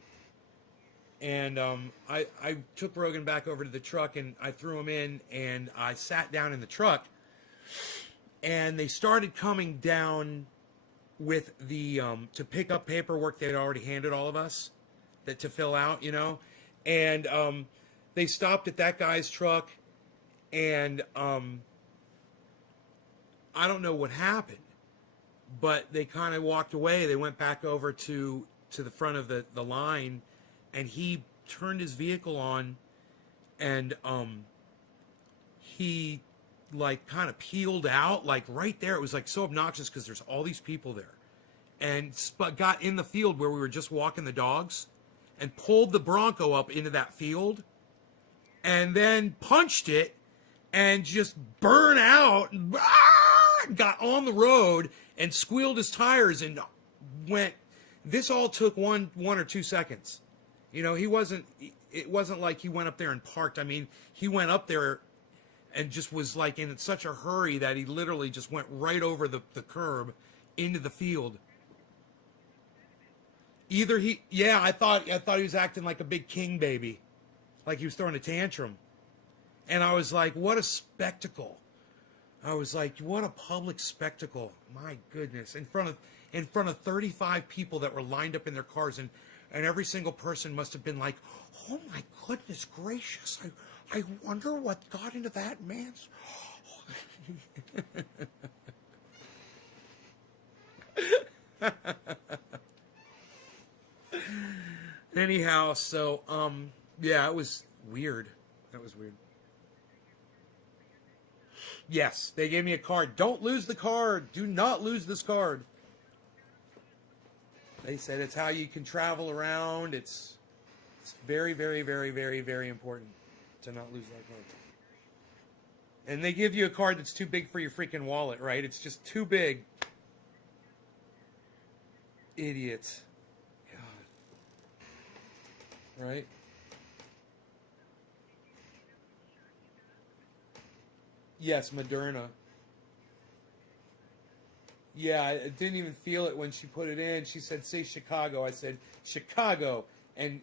And I took Rogan back over to the truck, and I threw him in, and I sat down in the truck. And they started coming down with the to pick up paperwork they'd already handed all of us to fill out, And they stopped at that guy's truck, and I don't know what happened, but they kind of walked away. They went back over to the front of the line, and he turned his vehicle on, and he like kind of peeled out, like right there. It was like so obnoxious because there's all these people there, and got in the field where we were just walking the dogs, and pulled the Bronco up into that field, and then punched it, and just burned out, and got on the road and squealed his tires and went. This all took one or 2 seconds. You know, it wasn't like he went up there and parked. I mean, he went up there and just was like in such a hurry that he literally just went right over the curb into the field. I thought he was acting like a big king baby, like he was throwing a tantrum. And I was like, what a spectacle. I was like, what a public spectacle. My goodness. In front of 35 people that were lined up in their cars, and every single person must have been like, oh my goodness gracious. I wonder what got into that man's. Anyhow, so yeah, it was weird. That was weird. Yes, they gave me a card. Don't lose the card. Do not lose this card. They said it's how you can travel around. It's very, very, very, very, very important to not lose that card. And they give you a card that's too big for your freaking wallet, right? It's just too big. Idiots. God. Right? Yes, Moderna. Yeah, I didn't even feel it when she put it in. She said, say Chicago. I said, Chicago. And,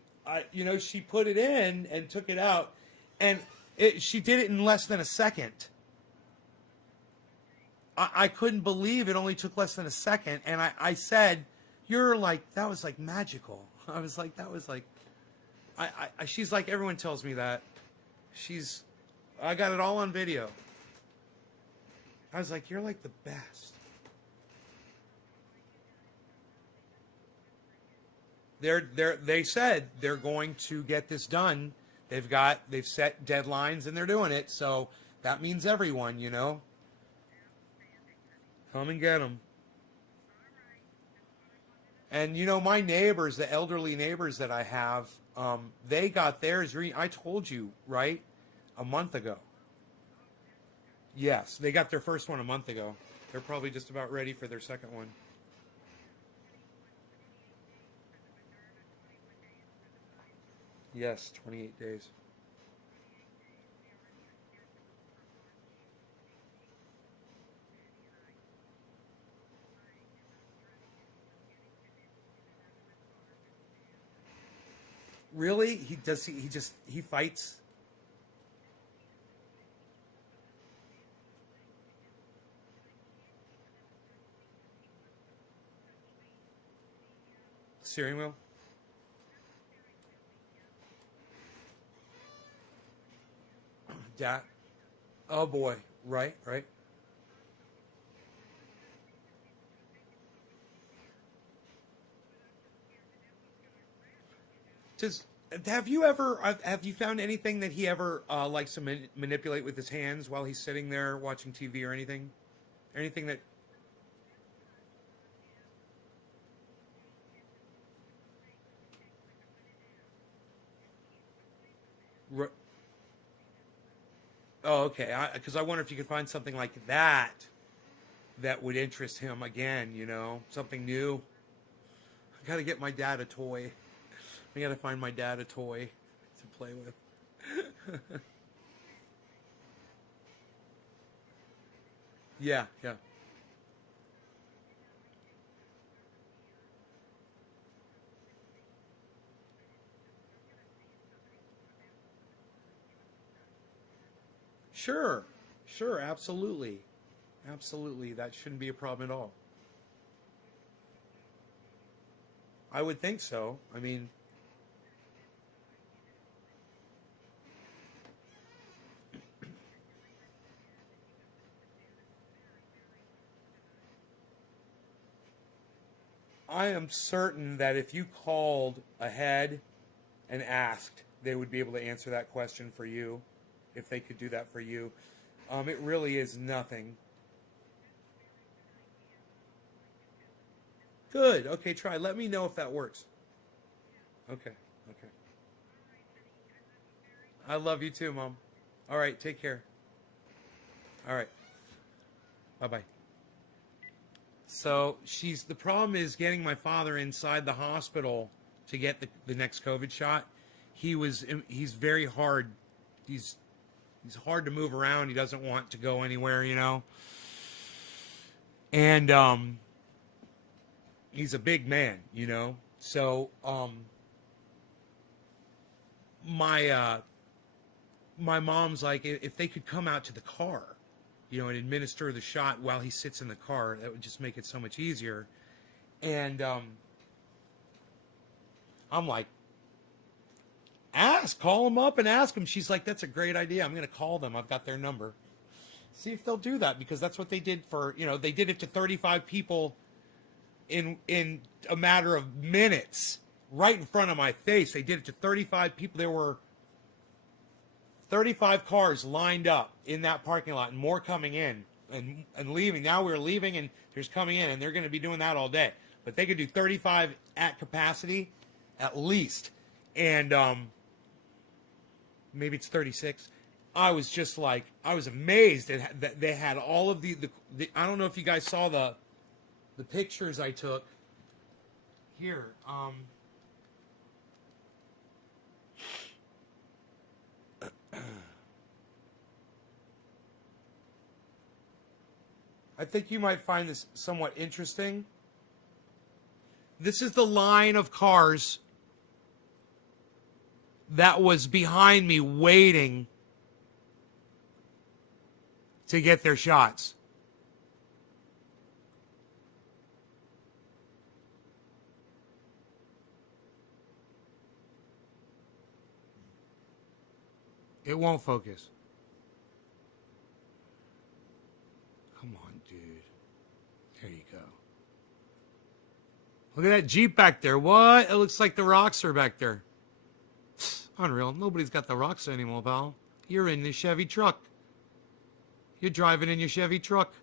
she put it in and took it out. And she did it in less than a second. I couldn't believe it only took less than a second. And I said, that was like magical. I was like, that was like, she's like, everyone tells me that. I got it all on video. I was like, you're like the best. They said they're going to get this done. They've set deadlines and they're doing it. So that means everyone, come and get them. And my neighbors, the elderly neighbors that I have, they got theirs. I told you, right? A month ago. Yes, they got their first one a month ago. They're probably just about ready for their second one. Yes, 28 days. Really? He fights? Steering wheel? Dad? Oh boy. Right. Have you found anything that he ever likes to manipulate with his hands while he's sitting there watching TV or anything? Anything that... Oh, okay. Because I wonder if you could find something like that would interest him again, something new. I got to get my dad a toy. I got to find my dad a toy to play with. Yeah. Sure, absolutely. Absolutely, that shouldn't be a problem at all. I would think so. I mean, I am certain that if you called ahead and asked, they would be able to answer that question for you, if they could do that for you. It really is nothing. Good. Okay, try. Let me know if that works. Okay. Okay. I love you too, Mom. All right, take care. All right. Bye-bye. So the problem is getting my father inside the hospital to get the next COVID shot. He's very hard. He's hard to move around. He doesn't want to go anywhere, you know. And he's a big man, you know. So my mom's like, if they could come out to the car, you know, and administer the shot while he sits in the car, that would just make it so much easier. And I'm like, call them up and ask them. She's like, that's a great idea. I'm going to call them. I've got their number. See if they'll do that, because that's what they did for, you know, they did it to 35 people in a matter of minutes, right in front of my face. They did it to 35 people. There were 35 cars lined up in that parking lot, and more coming in and leaving. Now we're leaving, and there's coming in, and they're going to be doing that all day. But they could do 35 at capacity, at least. And maybe it's 36. I was just like, I was amazed that they had all of the I don't know if you guys saw the pictures I took here. I think you might find this somewhat interesting. This is the line of cars that was behind me waiting to get their shots. It won't focus. Come on, dude. There you go. Look at that Jeep back there. What? It looks like the Roxor back there. Unreal. Nobody's got the Roxor anymore, pal. You're in the Chevy truck. You're driving in your Chevy truck.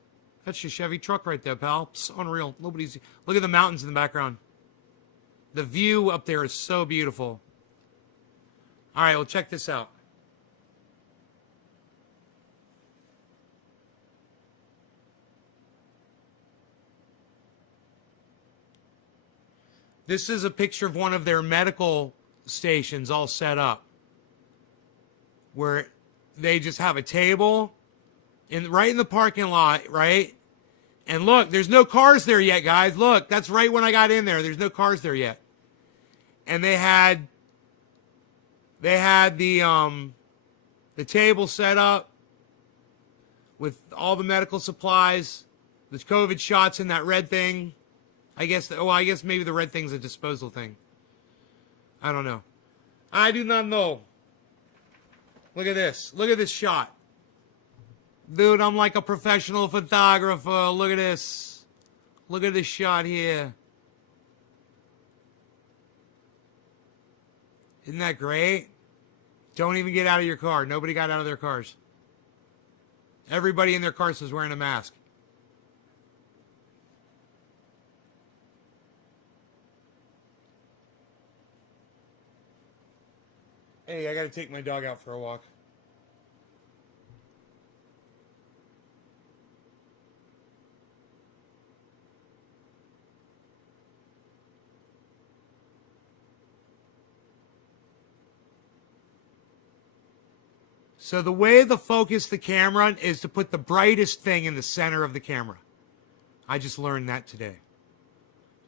That's your Chevy truck right there, pal. Psst, unreal. Nobody's... Look at the mountains in the background. The view up there is so beautiful. All right, well, check this out. This is a picture of one of their medical stations all set up, where they just have a table right in the parking lot, right? And look, there's no cars there yet, guys. Look, that's right when I got in there. There's no cars there yet. And they had the table set up with all the medical supplies, the COVID shots in that red thing. I guess maybe the red thing's a disposal thing. I don't know. I do not know. Look at this. Look at this shot. Dude, I'm like a professional photographer. Look at this. Look at this shot here. Isn't that great? Don't even get out of your car. Nobody got out of their cars. Everybody in their cars was wearing a mask. Hey, I got to take my dog out for a walk. So the way to focus the camera is to put the brightest thing in the center of the camera. I just learned that today.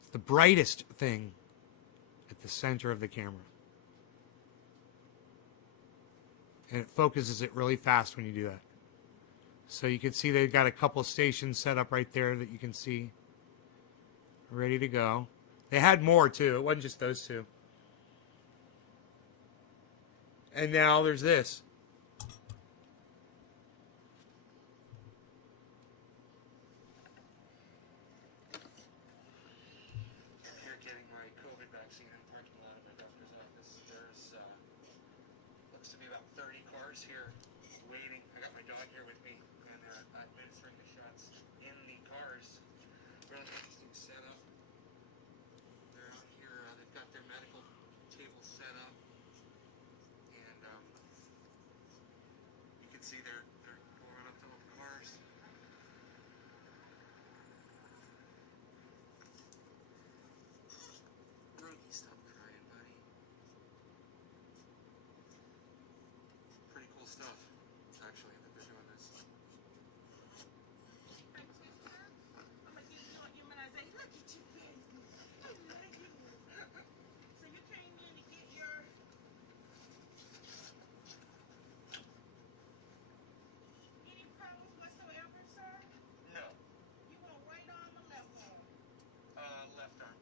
It's the brightest thing at the center of the camera. And it focuses it really fast when you do that. So you can see they've got a couple of stations set up right there that you can see. Ready to go. They had more too. It wasn't just those two. And now there's this. Here getting my COVID vaccine in the parking lot of my doctor's office. There's see they're going up to the cars. Frankie, stop crying, buddy. Pretty cool stuff, actually, that they're doing this. I'm gonna give you an immunization. Look at you, baby. I love you. So you came in to get your. Any problems whatsoever, sir? No. You want right arm or left arm? Left arm.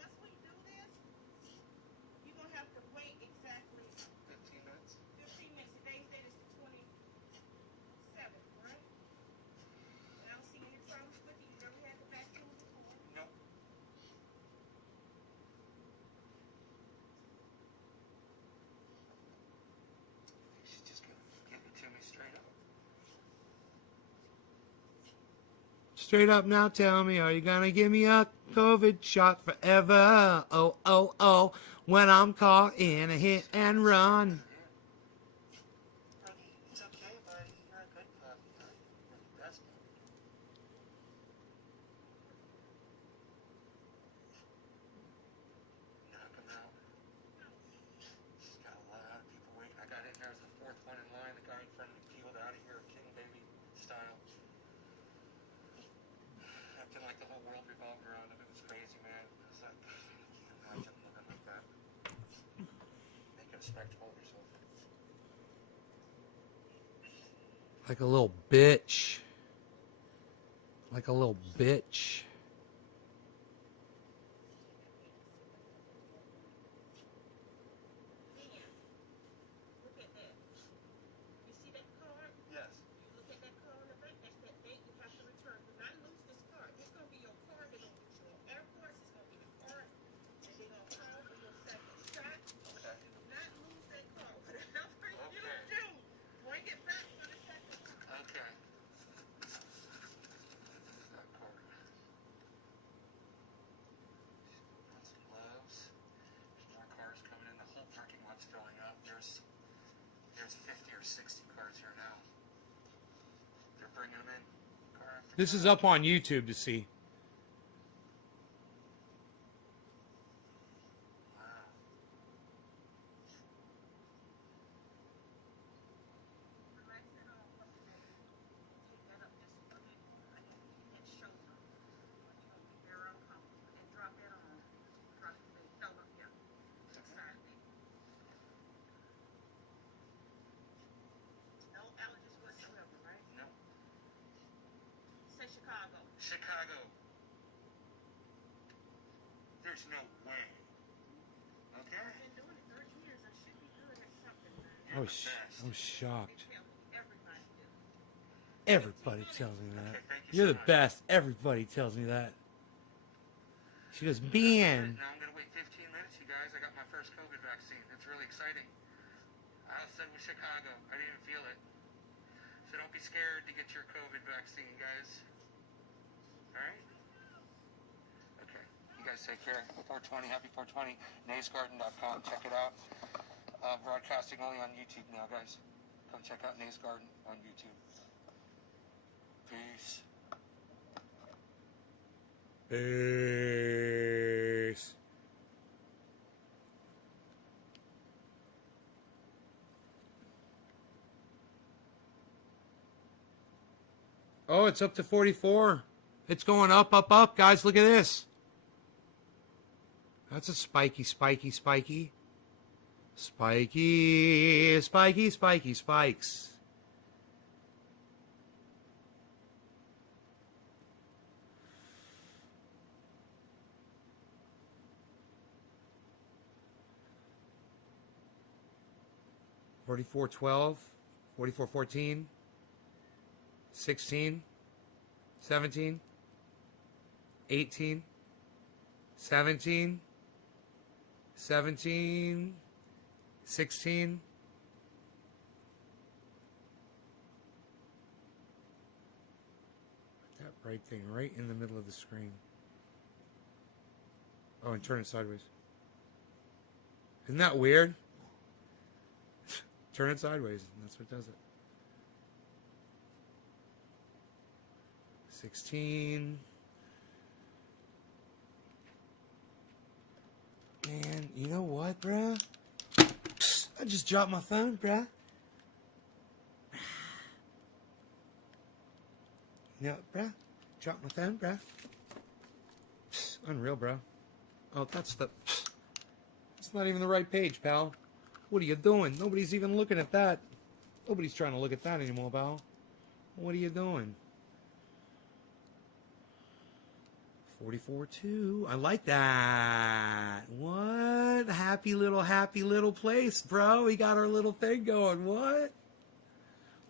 Once we do this, you're gonna have to wait exactly 15 minutes. 15 minutes. Today's date is the 27th, right? And I don't see any problems with it. You never had the vaccine before. Nope. She's just gonna give it to me straight up. Straight up now, tell me, are you gonna give me a COVID shot forever? Oh, oh, oh, when I'm caught in a hit and run. It's okay, buddy. You're a good puppy. You're the best puppy. Knock him out. She's got a lot of people waiting. I got in there as the fourth one in line. The guy in front of me peeled out of here, king baby style. Acting like the whole world revolved around him. It was crazy, man. I was like, I can't imagine living like that. Making a spectacle of yourself. Like a little bitch. Like a little bitch. Look at that. You see that card? Yes. You look at that card on the back, that's that date you have to return. Do not lose this card. This is going to be your card. They're going to get you on airports. It's going to be the card. And they're going to call for your second shot. Okay. Do not lose that card. Whatever you Okay. do, bring it back for the second shot. Okay. That card. Got some gloves. There's more cars coming in. The whole parking lot's filling up. There's 50 or 60 cars here now. They're bringing them in. Car after This car. is up on YouTube to see. Wow. Relax it off for a minute. Take that up just a little bit. And shoulder. You're going to be very uncomfortable. And drop that on. Drop the elbow here. Side there. No allergies whatsoever, right? No. Say Chicago. Chicago. There's no way. Okay? I've been doing it 30 years. I should be good at something, man. I was shocked. They tell me everybody do. Everybody tells me that. Okay, thank you You're so the much. best. Everybody tells me that. She goes, Ben. Now I'm going to wait 15 minutes, you guys. I got my first COVID vaccine. It's really exciting. I said with Chicago. I didn't feel it. So don't be scared to get your COVID vaccine, guys. All right? Okay. You guys take care. 420, happy 420. NaysGarden.com. Check it out. Broadcasting only on YouTube now, guys. Come check out Nays Garden on YouTube. Peace. Peace. Oh, it's up to 44. It's going up, up, up. Guys, look at this. That's a spiky, spiky, spiky. Spiky, spiky, spiky, spikes. $44.12, $44.14, 16, 17, 18, 17, 17, 16. Put that bright thing right in the middle of the screen. Oh, and turn it sideways. Isn't that weird? Turn it sideways, and that's what does it. 16. Man, you know what, bruh? Psst, I just dropped my phone, bruh. You know, bruh? Dropped my phone, bruh. Psst, unreal, bro. Oh, that's not even the right page, pal. What are you doing? Nobody's even looking at that. Nobody's trying to look at that anymore, pal. What are you doing? 44.2. I like that. What? Happy little place, bro. We got our little thing going. What?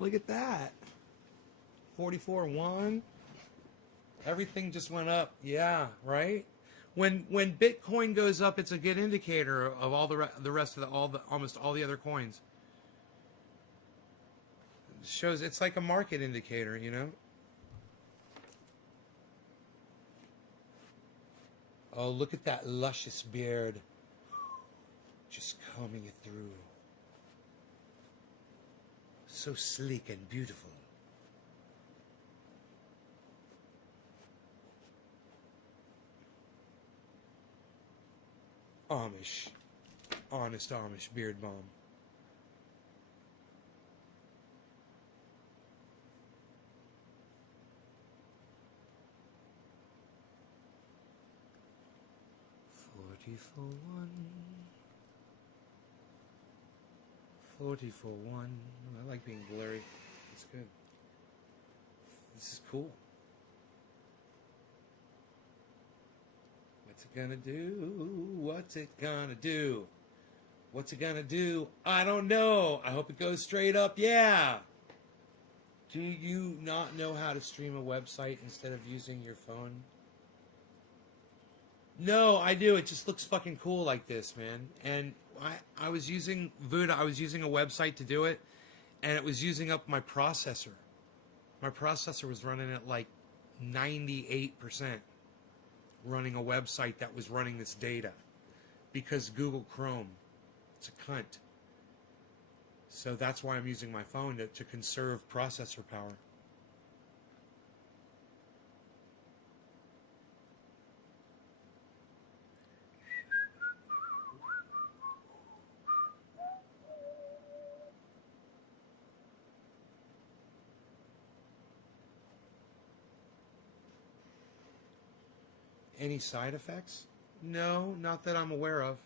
Look at that. 44.1. Everything just went up. Yeah, right? When Bitcoin goes up, it's a good indicator of all the rest of almost all the other coins. It shows it's like a market indicator, you know? Oh, look at that luscious beard. Just combing it through. So sleek and beautiful. Amish. Honest Amish beard balm. $40 for one. I like being blurry. It's good. This is cool. What's it gonna do? What's it gonna do? What's it gonna do? I don't know. I hope it goes straight up. Yeah. Do you not know how to stream a website instead of using your phone? No, I do. It just looks fucking cool like this, man. And I was using Voodoo. I was using a website to do it, and it was using up my processor. My processor was running at like 98%, running a website that was running this data, because Google Chrome, it's a cunt. So that's why I'm using my phone to conserve processor power. Any side effects? No, not that I'm aware of.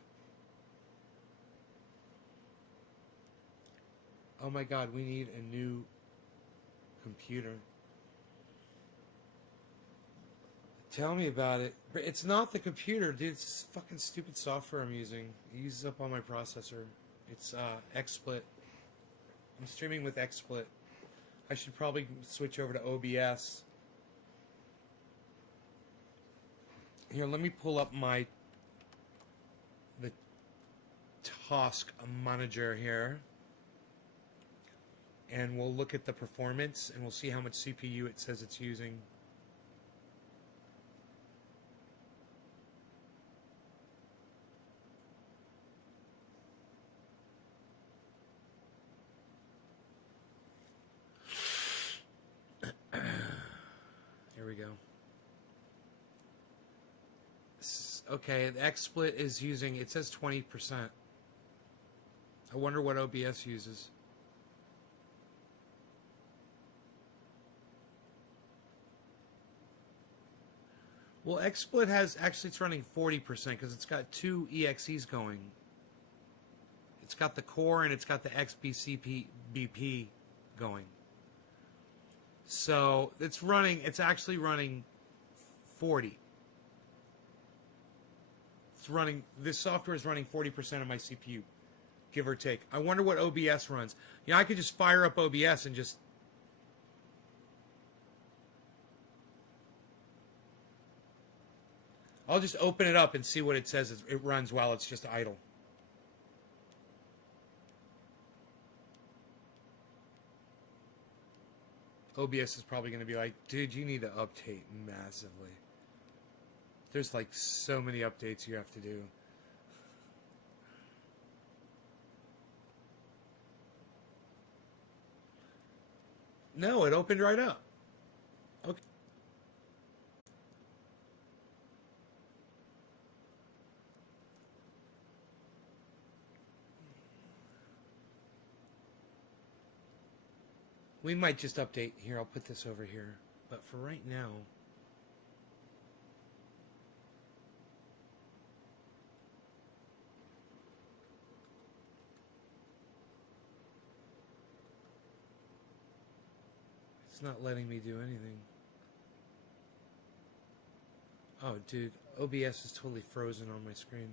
Oh my god, we need a new computer. Tell me about it. But it's not the computer, dude. It's this fucking stupid software I'm using. It uses up all my processor. It's XSplit. I'm streaming with XSplit. I should probably switch over to OBS. Here, let me pull up the task manager here. And we'll look at the performance and we'll see how much CPU it says it's using. Here we go. Okay, the XSplit is using, it says 20%. I wonder what OBS uses. Well, XSplit it's running 40% because it's got two EXEs going. It's got the core and it's got the XBCP going. So it's actually running 40. This software is running 40% of my CPU, give or take. I wonder what OBS runs. You know, I could just fire up OBS and just... I'll just open it up and see what it says it runs while it's just idle. OBS is probably going to be like, dude, you need to update massively. There's like so many updates you have to do. No, it opened right up. Okay. We might just update here. I'll put this over here. But for right now, it's not letting me do anything. Oh, dude, OBS is totally frozen on my screen.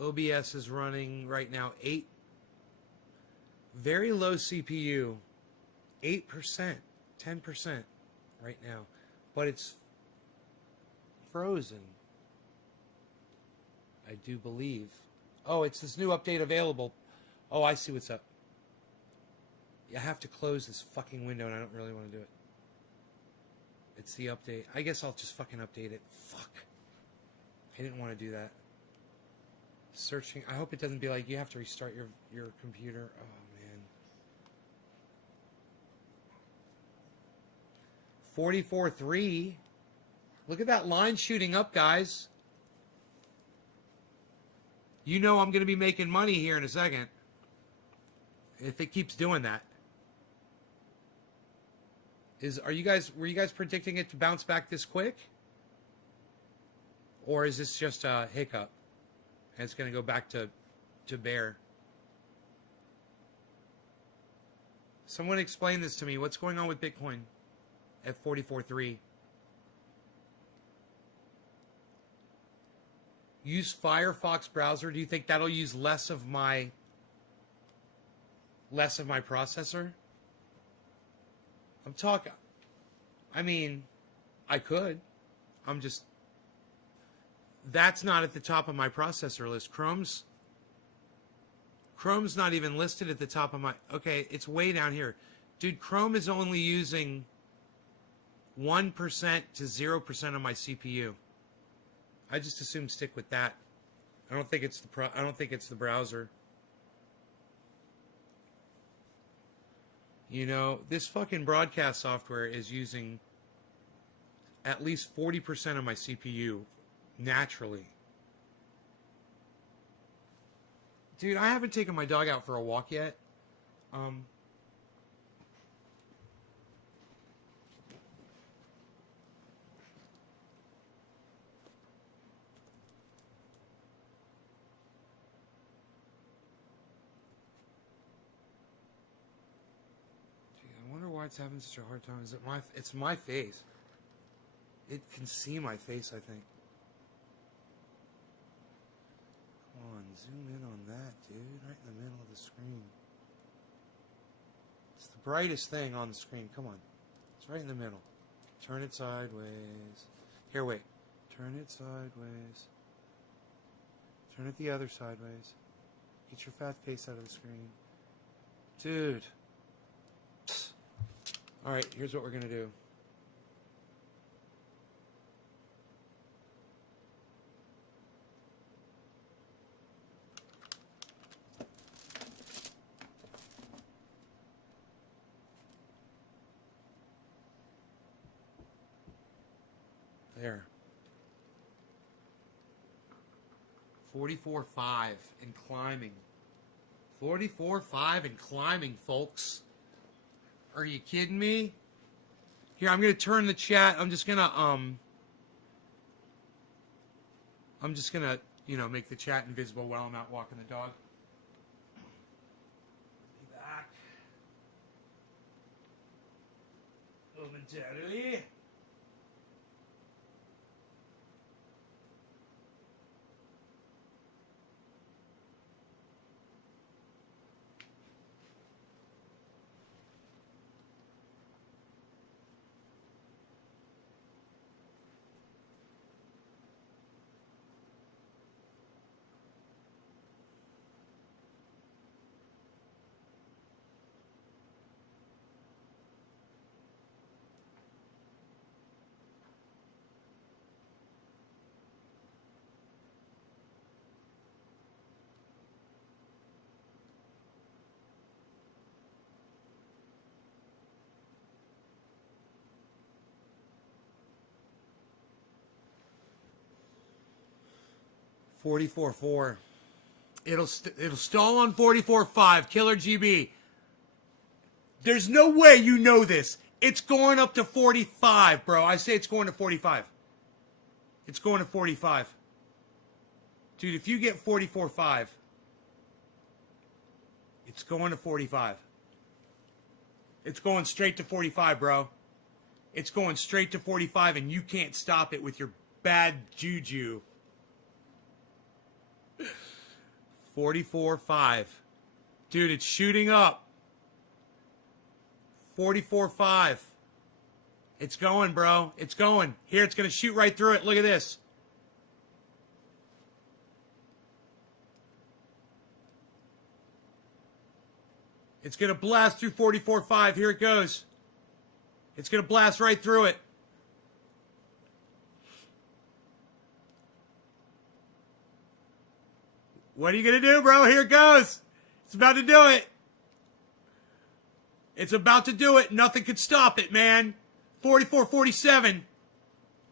OBS is running right now 8, very low CPU, 8%, 10% right now, but it's frozen, I do believe. Oh, it's this new update available. Oh, I see what's up. I have to close this fucking window and I don't really want to do it. It's the update. I guess I'll just fucking update it. Fuck. I didn't want to do that. Searching. I hope it doesn't be like you have to restart your computer. Oh man. 44.3. Look at that line shooting up, guys. You know I'm going to be making money here in a second. If it keeps doing that. Were you guys predicting it to bounce back this quick? Or is this just a hiccup? And it's going to go back to bear. Someone explain this to me. What's going on with Bitcoin at 44.3? Use Firefox browser. Do you think that'll use less of my processor? I'm talking. I mean, I could. I'm just. That's not at the top of my processor list. Chrome's not even listed at the top of my. Okay, it's way down here, dude. Chrome is only using 1% to 0% of my CPU. I just assume stick with that. I don't think it's the browser. You know, this fucking broadcast software is using at least 40% of my CPU naturally. Dude, I haven't taken my dog out for a walk yet. I wonder why it's having such a hard time. Is it it's my face. It can see my face, I think. Come on, zoom in on that, dude. Right in the middle of the screen. It's the brightest thing on the screen. Come on. It's right in the middle. Turn it sideways. Here, wait. Turn it sideways. Turn it the other sideways. Get your fat face out of the screen. Dude. Alright, here's what we're going to do. There. 44.5 and climbing. 44.5 and climbing, folks. Are you kidding me? Here, I'm going to turn the chat. I'm just going to, you know, make the chat invisible while I'm out walking the dog. Be back. Momentarily. $44.4. It'll stall on 44.5. Killer GB. There's no way you know this. It's going up to 45, bro. I say it's going to 45. It's going to 45. Dude, if you get 44.5, it's going to 45. It's going straight to 45, bro. It's going straight to 45, and you can't stop it with your bad juju. 44.5. Dude, it's shooting up. 44.5. It's going, bro. It's going. Here, it's going to shoot right through it. Look at this. It's going to blast through 44.5. Here it goes. It's going to blast right through it. What are you going to do, bro? Here it goes. It's about to do it. It's about to do it. Nothing could stop it, man. 44.47.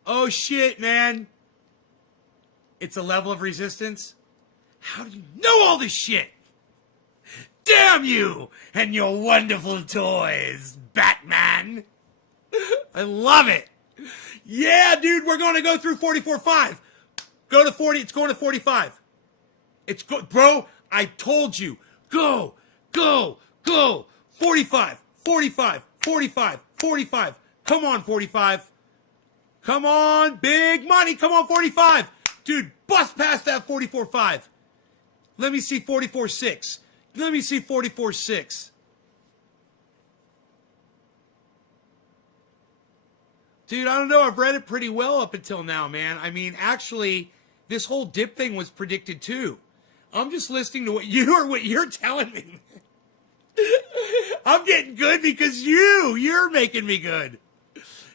Oh, shit, man. It's a level of resistance. How do you know all this shit? Damn you and your wonderful toys, Batman. I love it. Yeah, dude, we're going to go through 44.5. Go to 40. It's going to 45. It's go, bro, I told you. Go, go, go. 45, 45, 45, 45. Come on, 45. Come on, big money. Come on, 45. Dude, bust past that 44.5. Let me see 44.6. Let me see 44.6. Dude, I don't know. I've read it pretty well up until now, man. I mean, actually, this whole dip thing was predicted too. I'm just listening to what you're telling me. I'm getting good because you're making me good.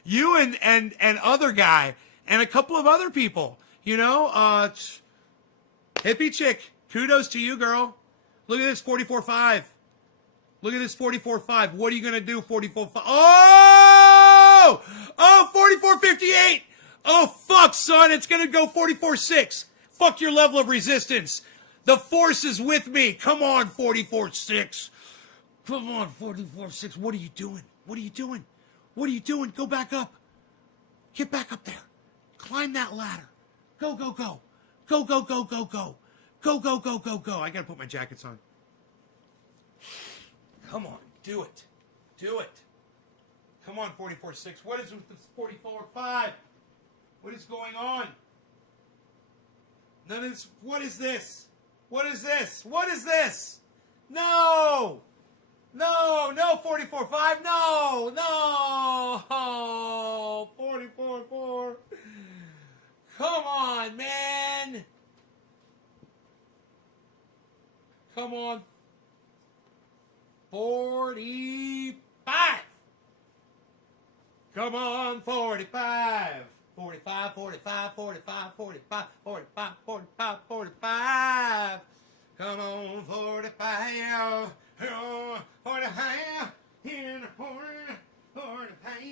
You and other guy and a couple of other people, you know, hippie chick. Kudos to you, girl. Look at this 44.5. Look at this 44.5. What are you going to do 44.5? Oh! Oh, 44.58. Oh, fuck, son. It's going to go 44.6. Fuck your level of resistance. The force is with me. Come on, 44.6. Come on, 44.6. What are you doing? What are you doing? What are you doing? Go back up. Get back up there. Climb that ladder. Go, go, go. Go, go, go, go, go. Go, go, go, go, go. I got to put my jackets on. Come on. Do it. Do it. Come on, 44.6. What is with this 44.5? What is going on? None of this. What is this? What is this? What is this? No! No, no, 44.5. No, no. Oh, 44.4. Come on, man. Come on. 45. Come on, 45. 45, 45, 45, 45, 45, 45, 45. Come on, 45. 45. In the 45. 45.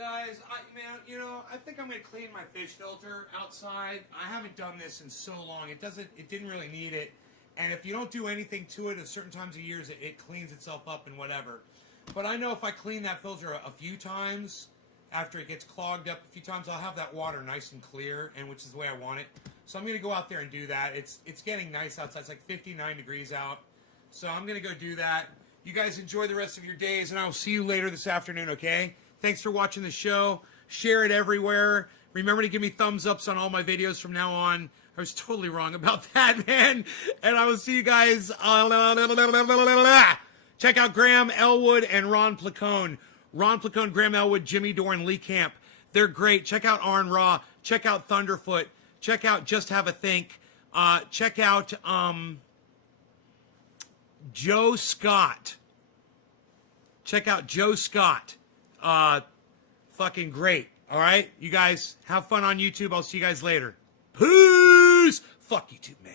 guys, I think I'm gonna clean my fish filter outside. I haven't done this in so long. It didn't really need it. And if you don't do anything to it at certain times of years, it cleans itself up and whatever. But I know if I clean that filter a few times, after it gets clogged up a few times, I'll have that water nice and clear, and which is the way I want it. So I'm gonna go out there and do that. It's getting nice outside. It's like 59 degrees out. So I'm gonna go do that. You guys enjoy the rest of your days, and I'll see you later this afternoon, okay? Thanks for watching the show. Share it everywhere. Remember to give me thumbs ups on all my videos from now on. I was totally wrong about that, man. And I will see you guys. Check out Graham Elwood and Ron Placone. Ron Placone, Graham Elwood, Jimmy Dorn, Lee Camp. They're great. Check out Arn Raw. Check out Thunderfoot. Check out Just Have a Think. Check out Joe Scott. Check out Joe Scott. Fucking great. All right? You guys have fun on YouTube. I'll see you guys later. Peace. Fuck YouTube, man.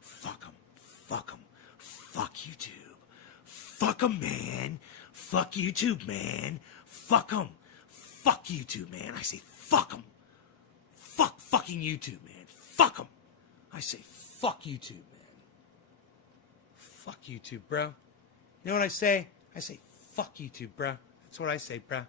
Fuck them. Fuck them. Fuck YouTube. Fuck them, man. Fuck YouTube, man. Fuck them. Fuck YouTube, man. I say fuck them. Fuck fucking YouTube, man. Fuck them. I say fuck YouTube, man. Fuck YouTube, bro. You know what I say? I say fuck YouTube, bro. That's what I say, bro.